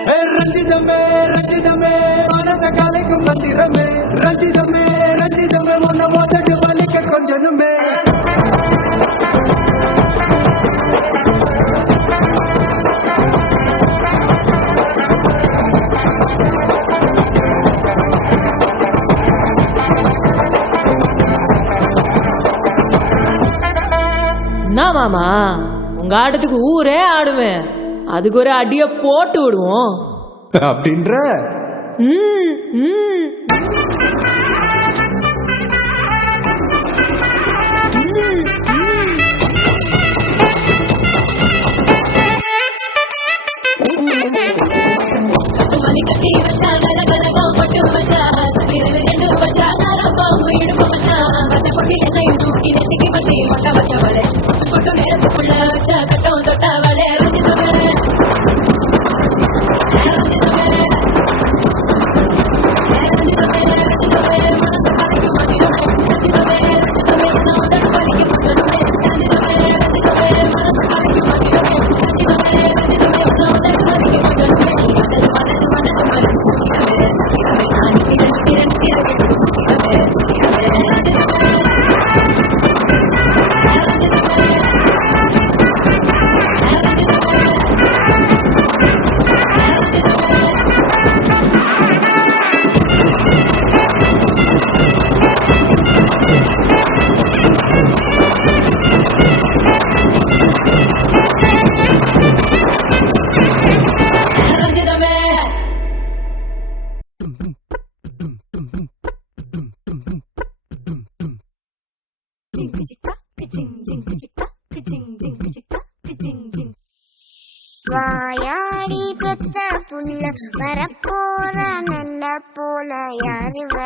ஹே ரஞ்சிதமே ரஞ்சிதமே மனச கலைக்கும் மந்திரமே ரஞ்சிதமே ரஞ்சிதமே உன்னை மோதட்டு வலிக்க கொஞ்சனுமே என்ன மாமா உங்க ஆட்டத்துக்கு ஊரே ஆடுவேன் அதுக்கு ஒரு அடிய போட்டு விடுவோம் அப்படின்ற ம், ம். கட்டுமல்லி கட்டி வச்சா கல கலகா பட்டு வச்சா சந்திரனில் ரெண்டு வச்சா சாரப்பா இடுப்பு வச்சா வச்ச பொட்டி என்னையும் தூக்கி நெத்திக்கு பத்தி மொட்டை வச்ச வலை கொட்டு நேரத்துக்குள்ள வச்ச கட்டம் தொட்ட வலை ரஞ்சிதமே ரஞ்சிதமே ரஞ்சிதமே ரஞ்சிதமே மனசு கலைக்கும் மந்திரமே ரஞ்சிதமே ரஞ்சிதமே நான் உதட்டு வலிக்கும் கொஞ்சமே ரஞ்சிதமே ரஞ்சிதமே மனசு கலைக்கும் மந்திரமே ரஞ்சிதமே ரஞ்சிதமே நான் உதட்டு வலிக்கும் கொஞ்சமே வந்தது வந்தது வந்தது மனசு சித்திரமே சித்திரமே நான் நித்திர நித்திர நித்திர கெட்டு சித்திரமே சித்திரமே ரஞ்சிதமே ரஞ்சிதமே வாயாடி பெற்ற புல்ல வரப்போற நல்ல போல யாருவ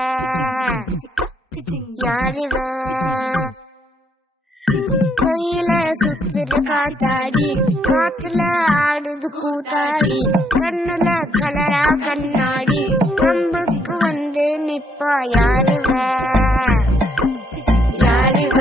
யாருவ கையில சுத்துற காத்தாடி காத்துல ஆடுது கூத்தாடி கண்ணுல கலரா கண்ணாடி கம்புக்கு வந்து நிப்பா யாருவ யாருவ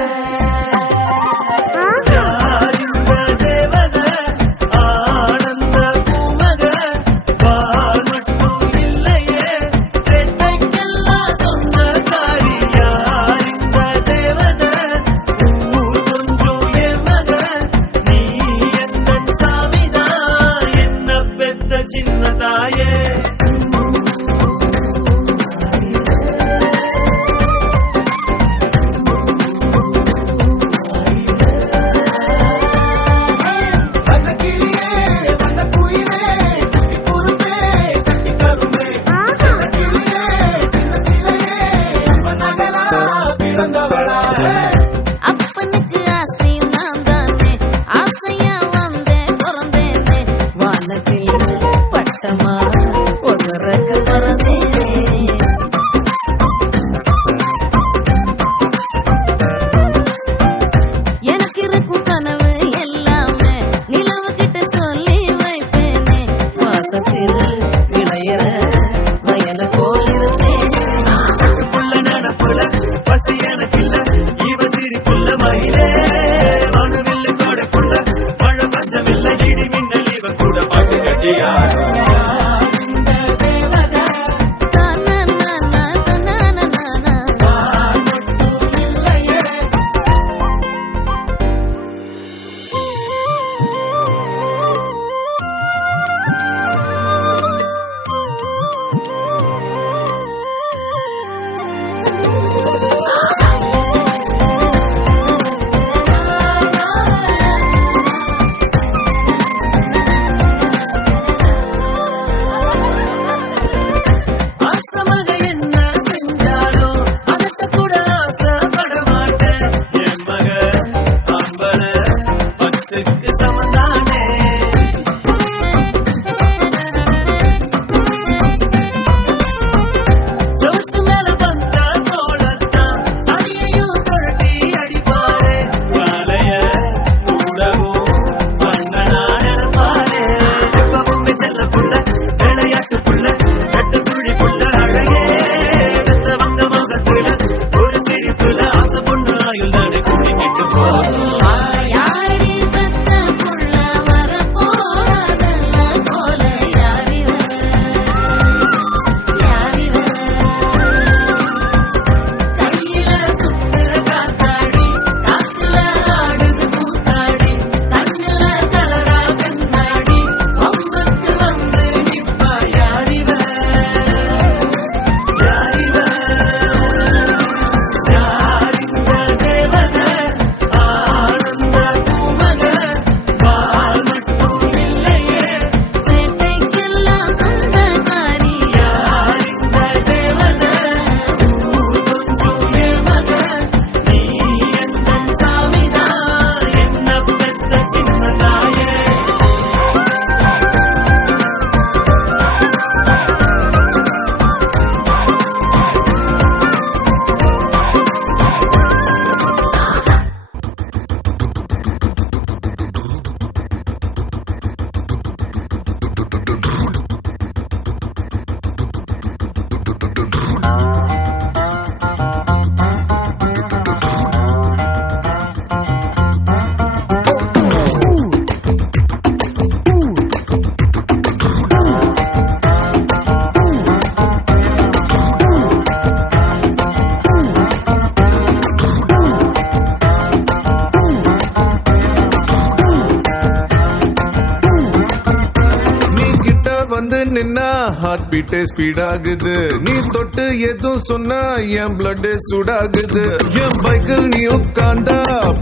ஹார்ட் பீட்டே ஸ்பீட் ஆகுது நீ தொட்டு எதுவும் சொன்னா என் பிளட் சூடாகுது என் பைக்கில் நீ உட்கார்ந்தா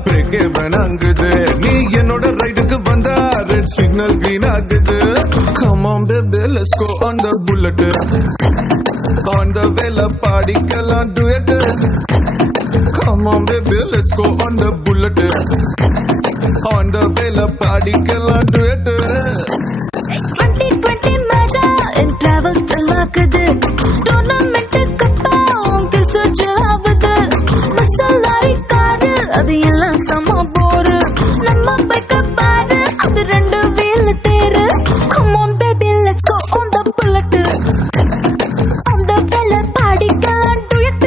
பிரேக்கே வேணாங்குது நீ என்னோட ரைடுக்கு வந்தா ரெட் சிக்னல் கிரீன் ஆகுது come on baby let's go on the bullet on the vela பாடிக்கலாம் duet come on baby let's go on the bullet on the vela பாடிக்கலாம் duet 2020 மேஜா என் டிராவல் தல்லாக்குது டோர்னமெண்ட் கப்பா உங்க சுஜாவுது மசாலாரி காரு அது எல்லாம் சம போரு நம்ம பைக்க பாரு அது ரெண்டு வீல் தேரு come on baby let's go on the bullet on the vela பாடிக்கலாம் duet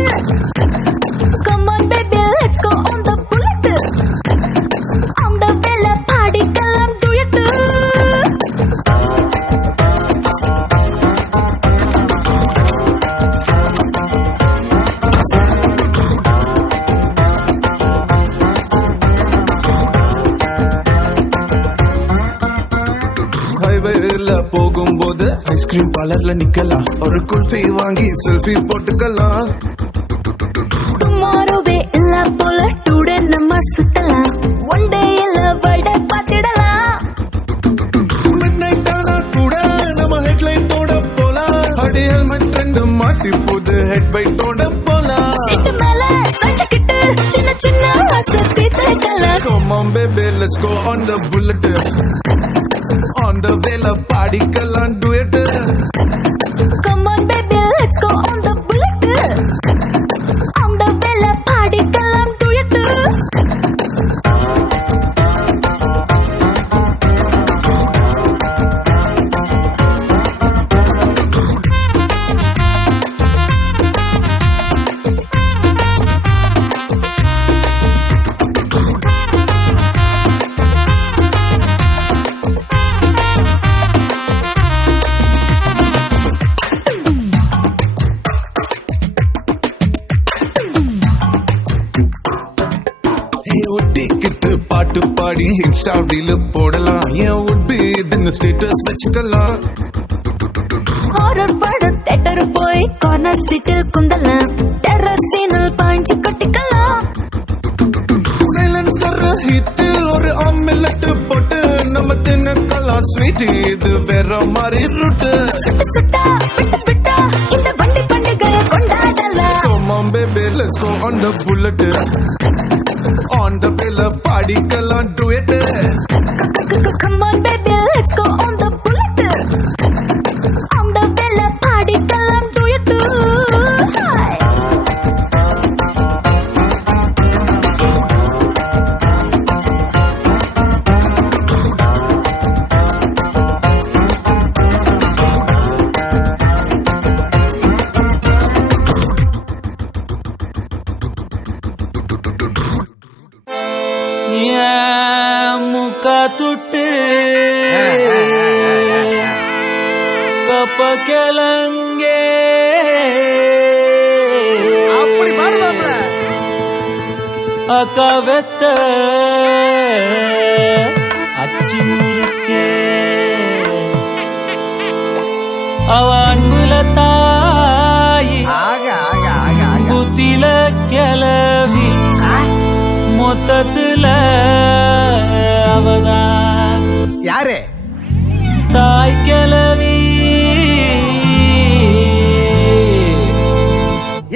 come on baby let's go on the bullet on the vela பாடிக்கலாம் duet ஹைவேல போகும்போது ஐஸ்கிரீம் பார்லர்ல நிக்கலாம் ஒரு குல்ஃபி வாங்கி செல்ஃபி போட்டுக்கலாம் டுமாரோவே இல்ல போல டுடே நம்ம சுத்தலாம் ஒன் டே இல்ல வட பாத்திடலாம் மிட்நைட் ஆனா கூட நம்ம ஹெட்லைட்டோட போலாம் அடி ஹெல்மெட் ரெண்டு மாட்டி போது ஹெட் பைட்டோட போலாம் சீட்டு மேல சஞ்சிக்கிட்டு சின்ன சின்ன ஆசை colour come on baby let's go on the bullet on the vela பாடிக்கலாம் duet come on baby let's go on the bullet on the vela பாடிக்கலாம் duet ஒட்டிக்கிட்டு பாட்டு பாடி இன்ஸ்டா ரீல் போடலாம் என் உட்பி இதுன்னு ஸ்டேட்டஸ் வச்சுக்கலாம் ஹாரர் பட தியேட்டர் போய் கார்னர் சீட்டில் குந்தலாம் டெரர் சீனில் பாஞ்சு கட்டிக்கலாம் சைலன்சர் ஹிட்டில் ஒரு ஆம்லெட் போட்டு நம்ம தின்னக்கலாம் ஸ்வீட் இது வேற மாதிரி ரூட்டு சுட்டு சுட்டா விட்டு விட்டா இந்த வண்டி பண்டிகையை கொண்டாடலாம் come on baby let's go on the bullet on the vela பாடிக்கலாம் duet come on baby let's go on the bullet on the vela பாடிக்கலாம் duet Hi. ಮುಖ ತುಟ್ಟು ಕಪ ಕೆಳಂಗೆ ಅಕವೆತ್ತ அச்சி முறுக்கே அவ அன்புல தாயி புத்தில கிளவி மொத்தத்துல அவதான் யாரு தாய் கிளவி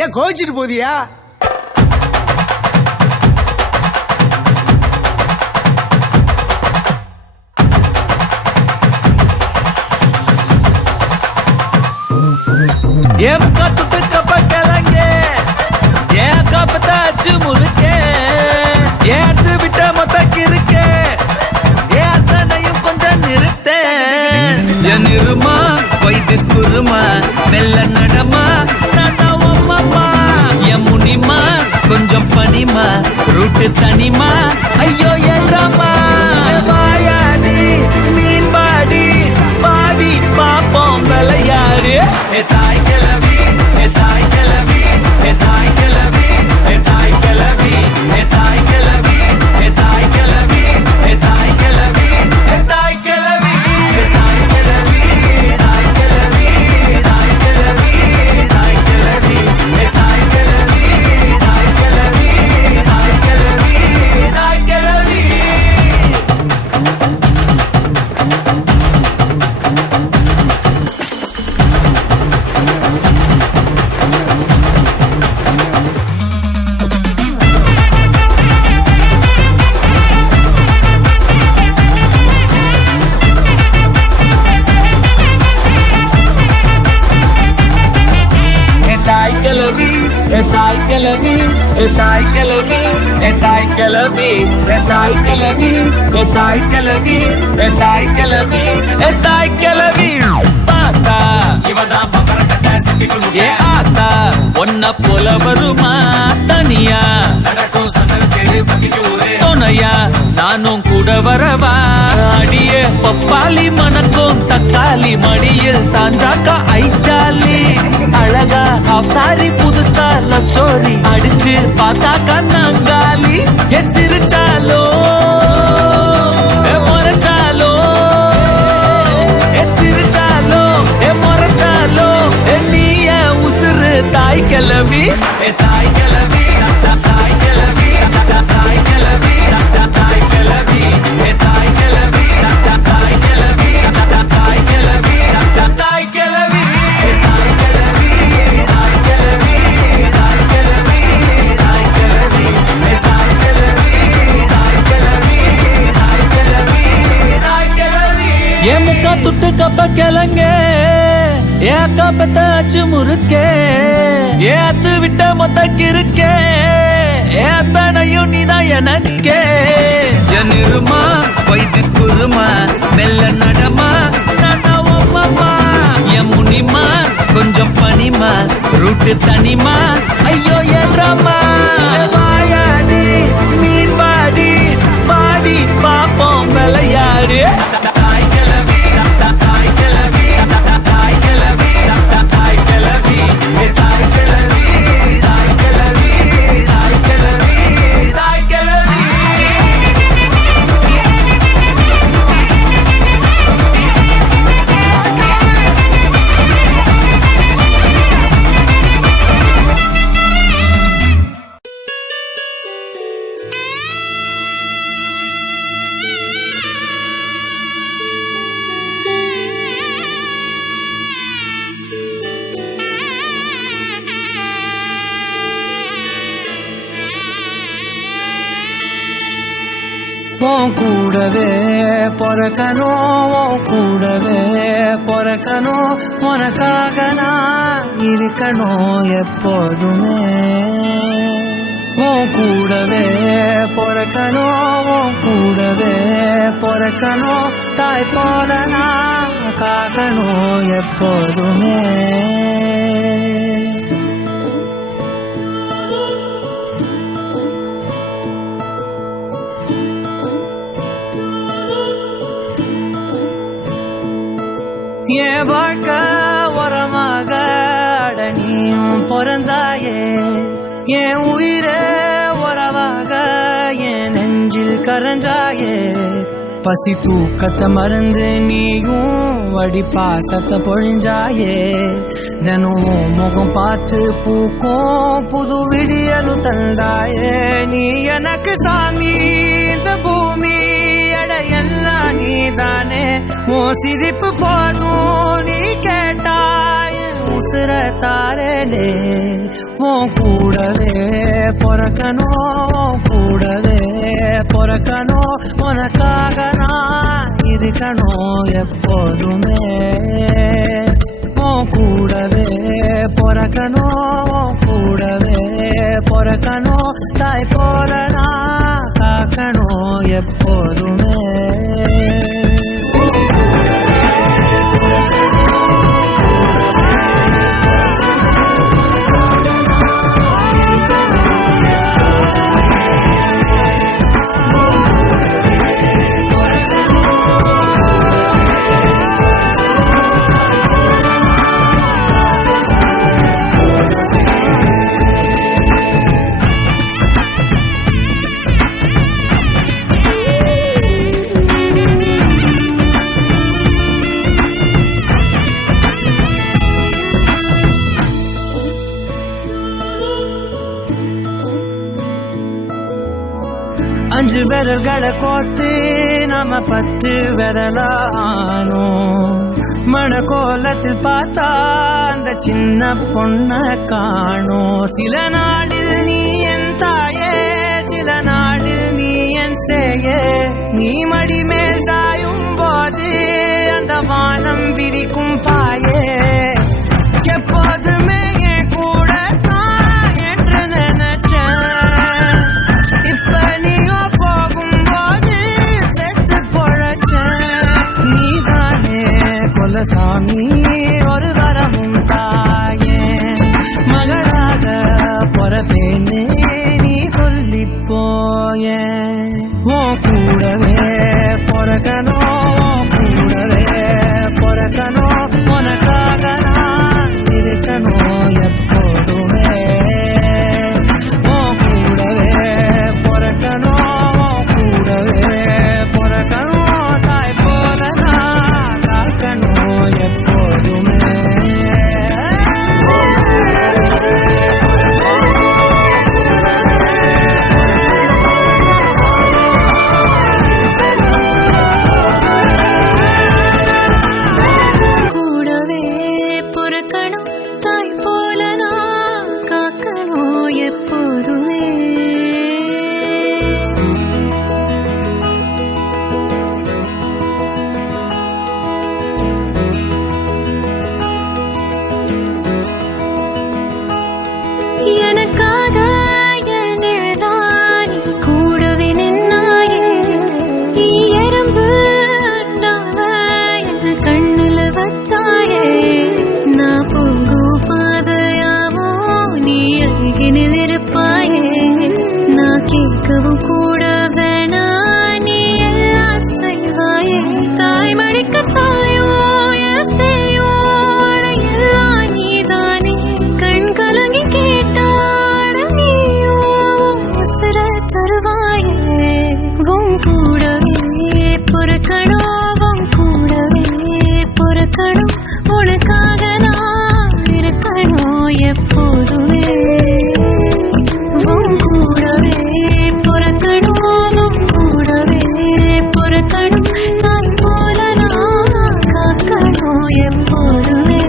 ஏன் கோச்சிட்டு போதியா ஏன் கத்துட்டு கப்ப கிளங்கே ஏன் கப்பத்தாச்சு முறுக்கே ஏத்து விட்ட மொத்தக்கு இருக்கே ஏத்தனையும் கொஞ்சம் நிறுத்தே என் இருமா வைத்திஸ் குருமா மெல்ல நடமா நாட்டாவம்மா என் முனிமா கொஞ்சம் பனிமா ரூட்டு தனிமா ஐயோ எங்கம்மா வாயாடி மீன் பாடி பாடி பாப்போம் விளையாடு தாய் கிளவி தாய் கிளவி தாய் கிளவி தாய் கிளவி தாய் கிளவி தாய் கிளவி தாய் கிளவி தாய் கிளவி தாய் கிளவி தாய் கிளவி ஏ தாய் கிளவி ஏ தாய் கிளவி ஏ தாய் கிளவி ஏ தாய் கிளவி ஏ தாய் கிளவி ஏ தாய் கிளவி ஏ தாய் கிளவி பாத்தா இவதான் பம்பர கட்ட சிட்டிக்குள் ஏ ஆத்தா ஒன்ன போல வருமா தனியா நடக்கும் சந்தன தேரு பக்கிக்கு ஊரே துணையா நானும் கூட வரவா அடியே பப்பாளி மணக்கும் தக்காளி மடியில் சாஞ்சாக்கா ஐச்சாலி அழகா ஆஃப் சாரி புதுசா லவ் ஸ்டோரி அடிச்சு பார்த்தாக்கா நாங்காலி எ சிரிச்சாலோ எ முறைச்சாலோ எ சிரிச்சாலோ எ முறைச்சாலோ எ நீய உசுறு தாய் கிளவி ஏ தாய் கிளவி தாய் கிளவி தாய் கிளவி தாய் கிளவி ஏ தாய் கிளவி தாய் கிளவி தாய் கிளவி தாய் கிளவி ஏ தாய் கிளவி தாய் கிளவி தாய் கிளவி தாய் கிளவி ஏ தாய் கிளவி தாய் கிளவி தாய் கிளவி தாய் கிளவி ஏ முக்கா துட்டு கப்ப கிளங்க ஏ அக்கா பெத்த அச்சு முறுக்கே ஏ அத்து விட்ட மொத்த கிருக்கே ஏ அத்தனையும் நீதான் எனக்கே என் இருமா வைத்திஸ் குருமா மெல்ல நடமா நாமா என் முனிமா கொஞ்சம் பனிமா ரூட்டு தனிமா ஐயோ என்றமா வாயாடி மீன் பாடி பாடி பாப்போம் விளையாடு தாய் கிளவி தாய் கிளவி தாய் கிளவி தாய் கிளவி ஏ தாய் கிளவி தாய் கிளவி தாய் கிளவி தாய் கிளவி உன் கூடவே பொறக்கணும் உன் கூடவே பொறக்கணும் உனக்காக நான் இருக்கணும் எப்போதுமே உன் கூடவே பொறக்கணும் உன் கூடவே பொறக்கணும் தாய் போல நான் காக்கணும் எப்போதுமே என் வாழ்க்கை உரமாக அடனியும் பிறந்தாயே என் உயிரே உறவாக என் நெஞ்சில் கரஞ்சாயே பசி தூக்கத்தை மறந்து நீயும் வடி பாசத்தை பொழிஞ்சாயே தினம் முகம் பார்த்து பூக்கும் புது விடியலும் தந்தாயே நீ எனக்கு சாமி இந்த பூமி எல்லாம் நீதானே ஓ சிரிப்பு போதும் நீ கேட்டாய் உசுர தாரே உன் கூடவே பொறக்கணும் கூடவே பொறக்கணும் உனக்காக நான் இருக்கணும் எப்போதுமே உன் கூடவே பொறக்கணும் கூடவே பொறக்கணும் தாய் போல நான் காக்கணும் எப்போதுமே அஞ்சு விரல்களை கோத்து நாம 10 விரலானோம் மணக்கோலத்தில் பார்த்தா அந்த சின்ன பொண்ண காணோம் சில நாளில் நீ என் தாயே சில நாளில் நீ என் சேயே நீ மடி மேல் சாயும் போது அந்த வானம் விரிக்கும் பாயே எப்போதுமே என் கூட எப்போதுமே உன் கூடவே பிறக்கணும் உன் கூடவே பிறக்கணும் தாய் போல நான் காக்கணும் எப்போதுமே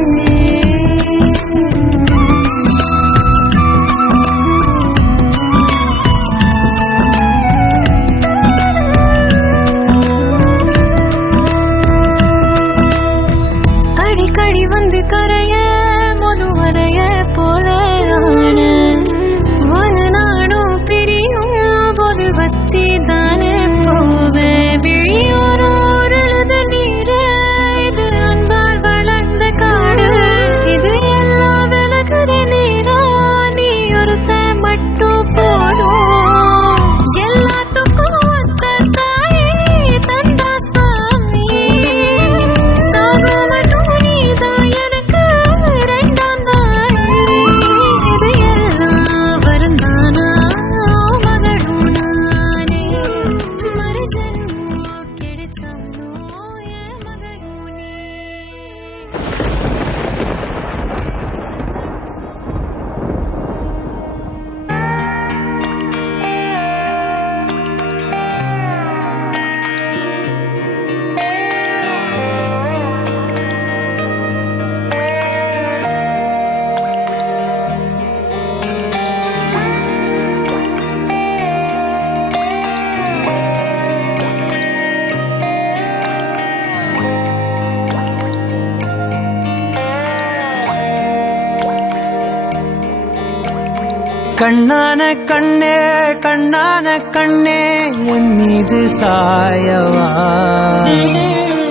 அடிக்கடி வந்து கரைய முதுவரைய போல ஒரு நானும் பிரியும் போது வத்தி தானே போவே விழியோரோருத நீர இது அன்பால் வளர்ந்த காடு இது எல்லாம் விலகுற நீரா நீ ஒருத்த மட்டும் போதும் எல்லாத்துக்கும் ஒத்த தாயே தந்தா சாமி சாகு மட்டும் நீதான் எனக்கு ரெண்டாம் தாய் இது எல்லாம் வருந்தானா மகளும் நானே மறுஜன்மோ கிடைச்சானோ என் மகளும் நீ கண்ணான கண்ணே கண்ணான கண்ணே என் மீது சாயவா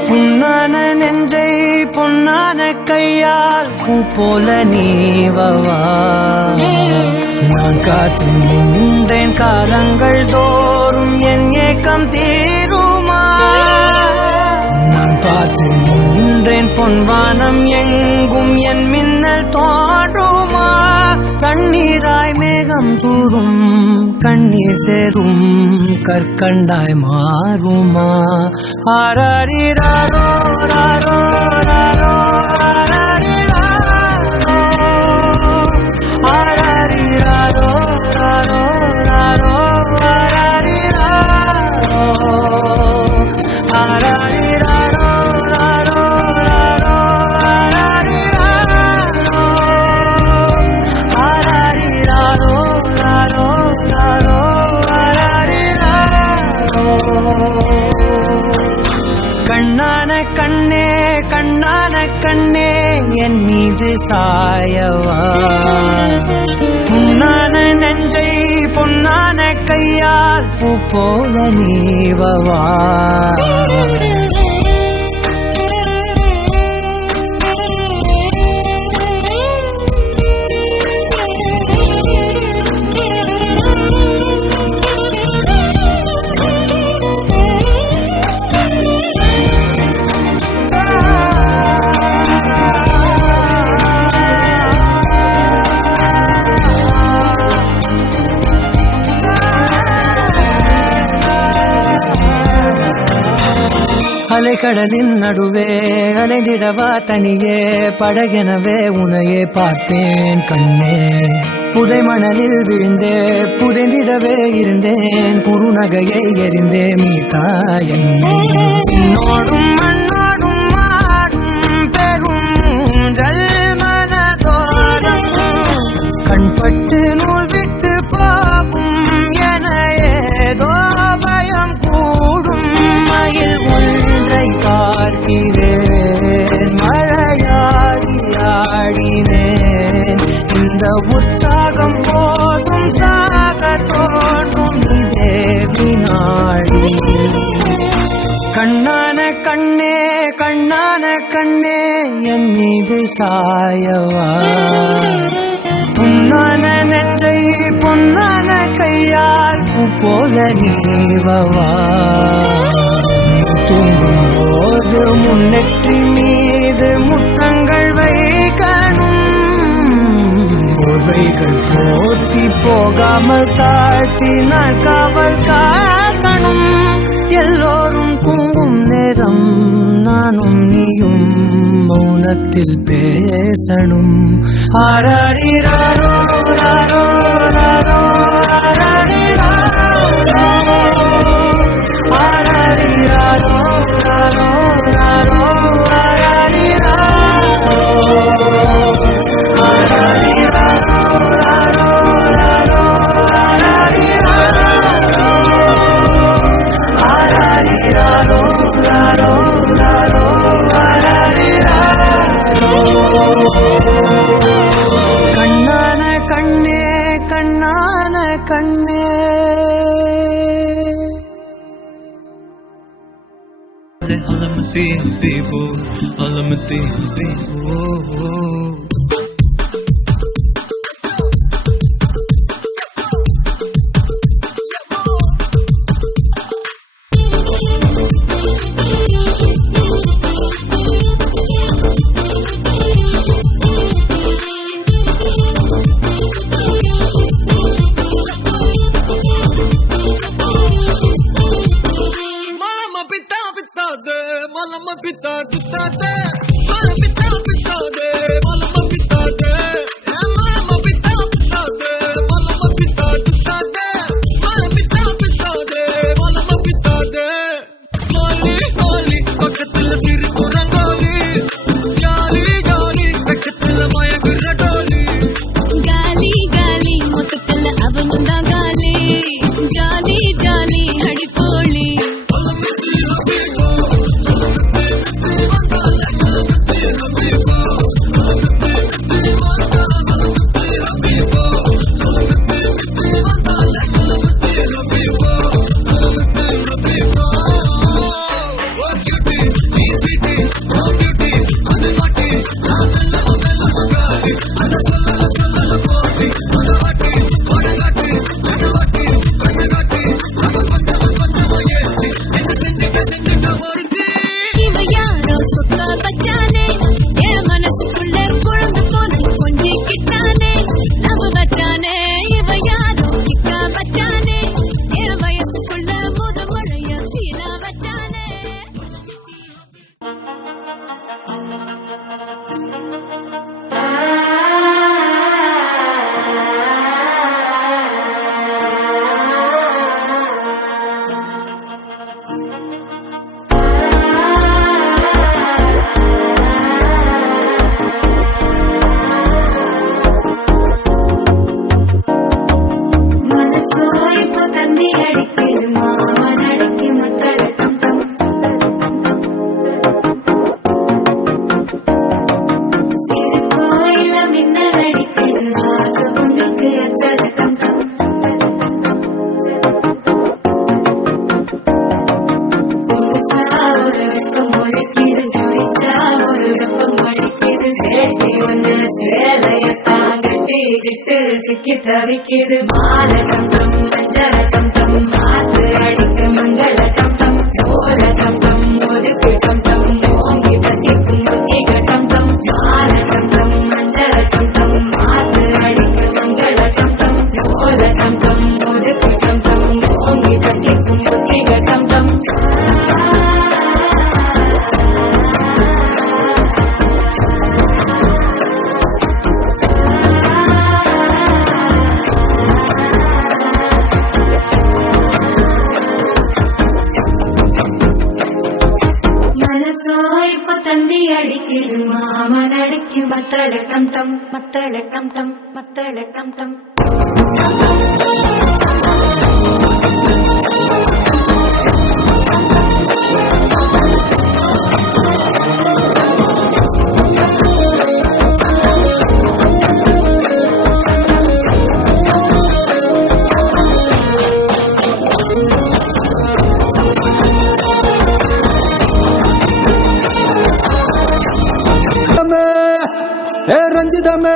புண்ணான நெஞ்சை பொன்னான கையால் பூ போல நீவவா நான் காத்து நின்றேன் காலங்கள் தோறும் என் ஏக்கம் தீருமா நான் பார்த்து நின்றேன் பொன்வானம் எங்கும் என் மின்னல் தோன்றுமா தண்ணீராய் மேகம் தூரும் கண்ணீர் சேரும் கற்கண்டாய் மாறுமா ஆராரிராரோ ராரோ ராரோ ஆராரிராரோ ராரோ ராரோ ஆராரிராரோ ஆராரிராரோ ராரோ ராரோ ஆராரிராரோ ராரோ ராரோ ஆராரிராரோ கண்ணான கண்ணே கண்ணான கண்ணே என் மீது சாயவா புண்ணான நெஞ்சை பொன்னான கையால் பூ போல நீவவா அலைக்கடலின் நடுவே அலைந்திடவா தனியே படகெனவே உனையே பார்த்தேன் கண்ணே புதை மணலில் விழுந்தே புதைந்திடவே இருந்தேன் குறுநகையை எறிந்தே மீட்டா என்னோடும் மண்ணோடும் மாடும் பெரும் மனதோரம் கண்பட்டு நூல் விட்டு போகும் என ஏதோ பயம் கூடும் மயில் ஒன்றை பார்க்கிறேன் மழையாடி ஆடினேன் இந்த உற்சாகம் போதும் சாக தோன்றும் இதே வினாடி கண்ணான கண்ணே கண்ணான கண்ணே என் மீது சாயவா புண்ணான நெஞ்சை பொன்னான கையால் பூ போல நீவவா தூங்கும் போது முன்னெற்றி மீது முத்தங்கள் வைக்கணும் போர்வைகள் போர்த்தி போகாமல் தாழ்த்தி நான் காவல் காக்கணும் எல்லோரும் தூங்கும் நேரம் நானும் நீயும் மௌனத்தில் பேசணும். ஆராரிராரோ ராரோ ராரோ ஆராரிராரோ ஆராரிராரோ ராரோ ராரோ கண்ணான கண்ணே கண்ணான கண்ணே அலமதி தேவோ அலமதி தேவோ சிக்கி தவிக்கிது மால சம்பம் மஞ்சள சம்பம் மாற்று அடிக்க மங்கள சம்பம் சோல சம்பம் ஒதுக்கு சம்பம் ஓங்கி பசிக்கும் புத்திக சம்பம் மால சம்பம் மஞ்சள சம்பம் மாற்று அடிக்க மங்கள சம்பம் சோல சம்பம் ஒதுக்கு சம்பம் ஓங்கி பசிக்கும் புத்திக சம்பம் தந்தி அடிக்கிது மாமன் அடிக்கு மத்தளக்கம் டம் மத்தளக்கம் டம் மத்தளக்கம் டம் ரஞ்சிதமே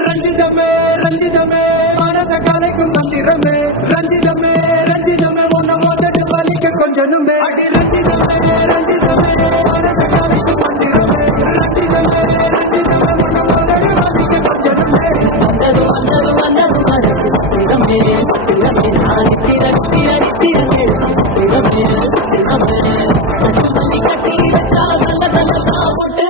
ரஞ்சிதமே ரஞ்சிதமே மனச கலைக்கும் மந்திரமே ரஞ்சிதமே ரஞ்சிதமே உன்னை மோதட்டு வலிக்க கொஞ்சனுமே அடி ரஞ்சிதமே ரஞ்சிதமே மனச கலைக்கும் மந்திரமே ரஞ்சிதமே ரஞ்சிதமே உன்னை மோதட்டு வலிக்க கொஞ்சனுமே வந்தது வந்தது வந்தது மனசு சத்திரமே சத்திரமே நான் நித்திர நித்திர நித்திரமே சத்திரமே சத்திரமே கட்டி மல்லி கட்டி வச்சா தல்ல தல்ல தான் போட்டு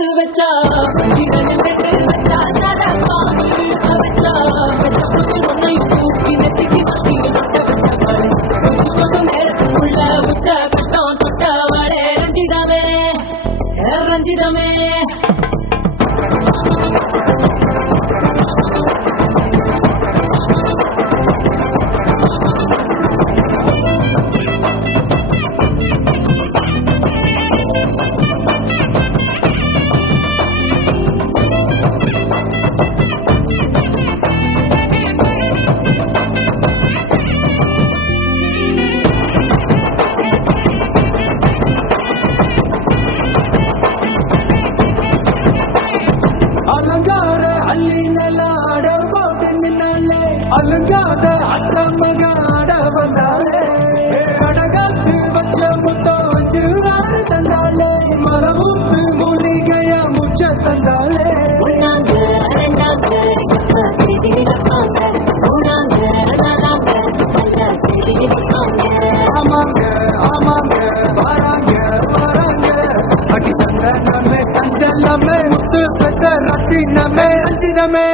நின்னாலே அலுங்காத அத்த மக ஆட வந்தாலே அடகாத்து வச்ச முத்தம் வச்சு ஆடு தந்தாலே மரமூத்து மூலிகையா முச்ச தந்தாலே ஒன்னாங்க ரெண்டாங்க இப்ப செய்தி வைப்பாங்க மூணாங்க நாலாங்க நல்ல செய்தி வைப்பாங்க ஆமாங்க ஆமாங்க வராங்க வராங்க அடி சந்தனமே சஞ்சலமே முத்து பெத்த ரத்தினமே ரஞ்சிதமே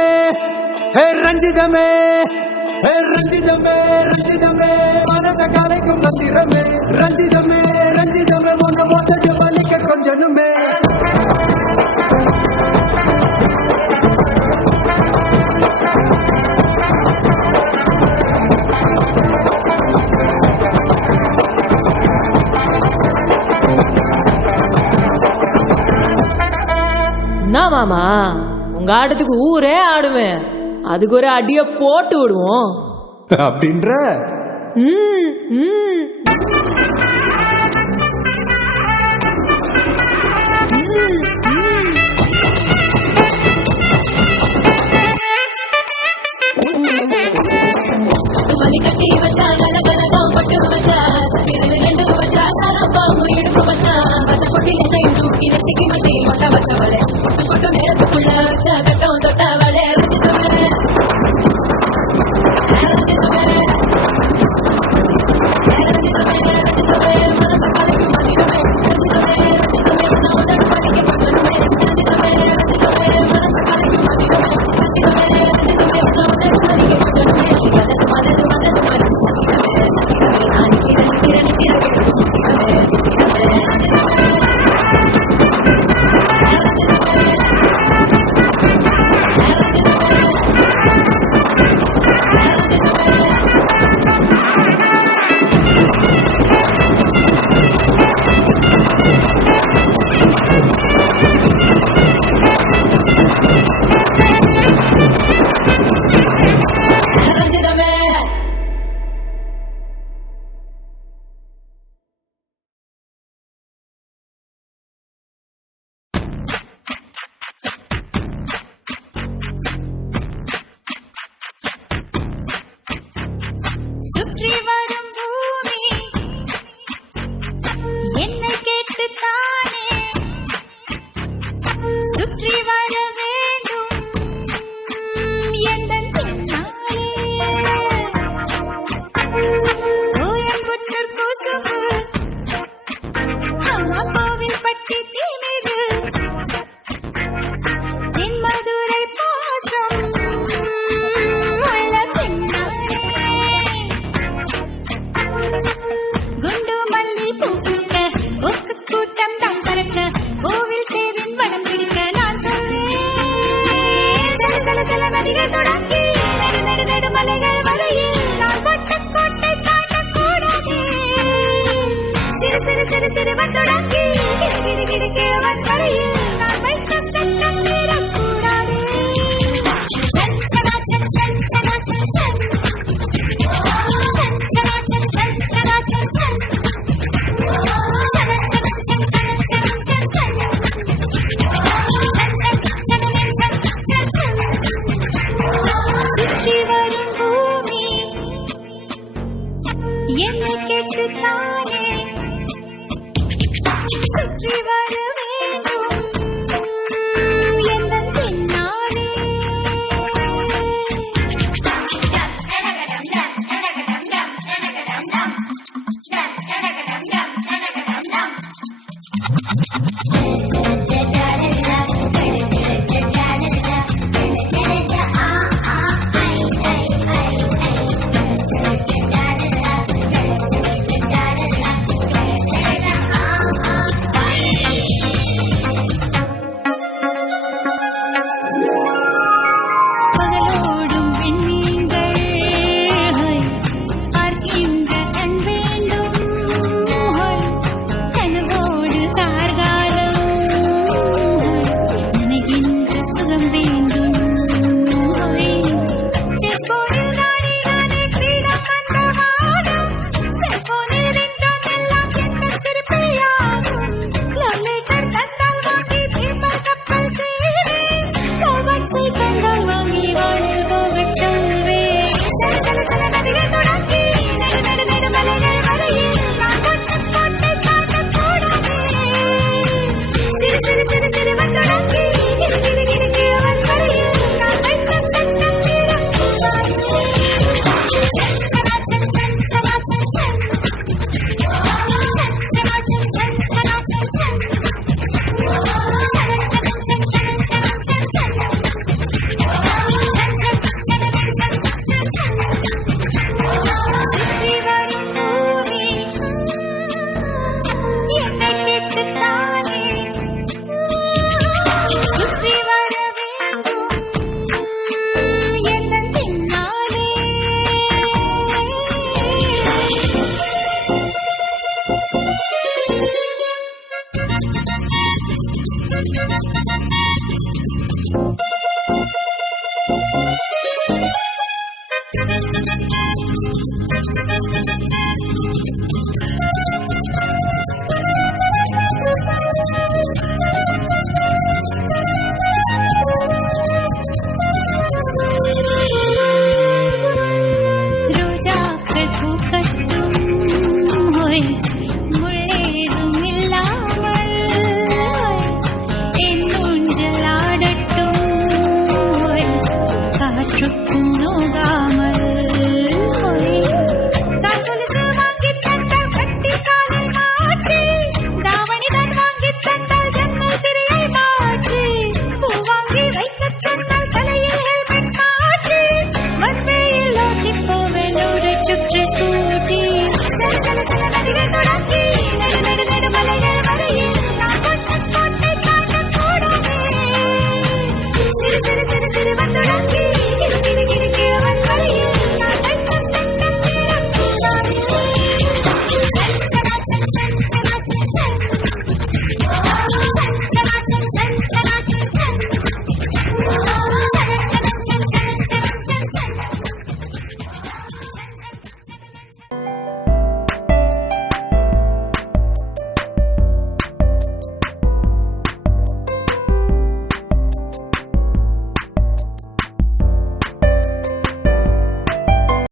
ஹே ரஞ்சிதமே ஹே ரஞ்சிதமே ரஞ்சிதமே மனச கலைக்கும் மந்திரமே ரஞ்சிதமே ரஞ்சிதமே முன்ன மொத்தட்டு வலிக்க கொஞ்சனுமே என்ன மாமா உங்க ஆட்டத்துக்கு ஊரே ஆடுவேன் அதுக்கு ஒரு அடிய போட்டு விடுவோம் அப்படின்ற வலி கட்டி வச்சா கலகலகம் பட்டு வச்சா சத்திரல ரெண்டு வச்சா சாரப்பாம்பு இடுப்பு வச்சா பச்சை கொட்டி எண்ணையும் தூக்கி நெத்திக்கு மட்டி மொட்டை வச்சவளே கொட்டு நேரத்துக்குள்ள வச்சா கட்டம் தொட்டவளே ரஞ்சிதமே ரஞ்சிதமே ரஞ்சிதமே ரஞ்சிதமே மனச கலைக்கும் மதிடமே ரஞ்சிதமே ரஞ்சிதமே நான் உதடு வலிக்க கொஞ்சமே ரஞ்சிதமே ரஞ்சிதமே மனச கலைக்கும் மதிடமே ரஞ்சிதமே ரஞ்சிதமே நான் உதடு வலிக்க கொஞ்சமே வந்தது வந்தது வந்தது மனசு சக்கிரமே சக்கிரமே நான் நிக்கிறேன் நிக்கிறேன் நிக்கிறேன் சக்கிரமே சக்கிரமே ரஞ்சிதமே சுற்றி வரும் பூமி என்னை கேட்டுத்தானே சுற்றி வர வேண்டும் எந்தன் பின்னாலே கோயம்புத்தூர் கொசும்பு கோவில்பட்டி திமிரு தென் மதுரை பாசம் உள்ள பின்னாலே குண்டு மல்லி பூக்க ஒக்கு கூட்டம் தான் பறக்க கோவில் தேரின் வடம் பிடிக்க நான் சொல்வேன் சில சில சில நதிகள் தொடங்கி நெடு நெடு நெடு மலைகள் வரையில் நான் பட்ட கோட்டை தாண்டக்கூடாது சிறு சிறு சிறு சிறுவன் தொடங்கி கிடு கிடு கிடு கிழவன் வரையில் நான் வைத்த சட்டம் மீறக்கூடாது சன் சனா சன் சன் சனா சன் சன் சுற்றி வரும் பூமி என்னை கேட்டுத்தானே சுற்றி வர வேண்டும் எந்தன் பின்னாலே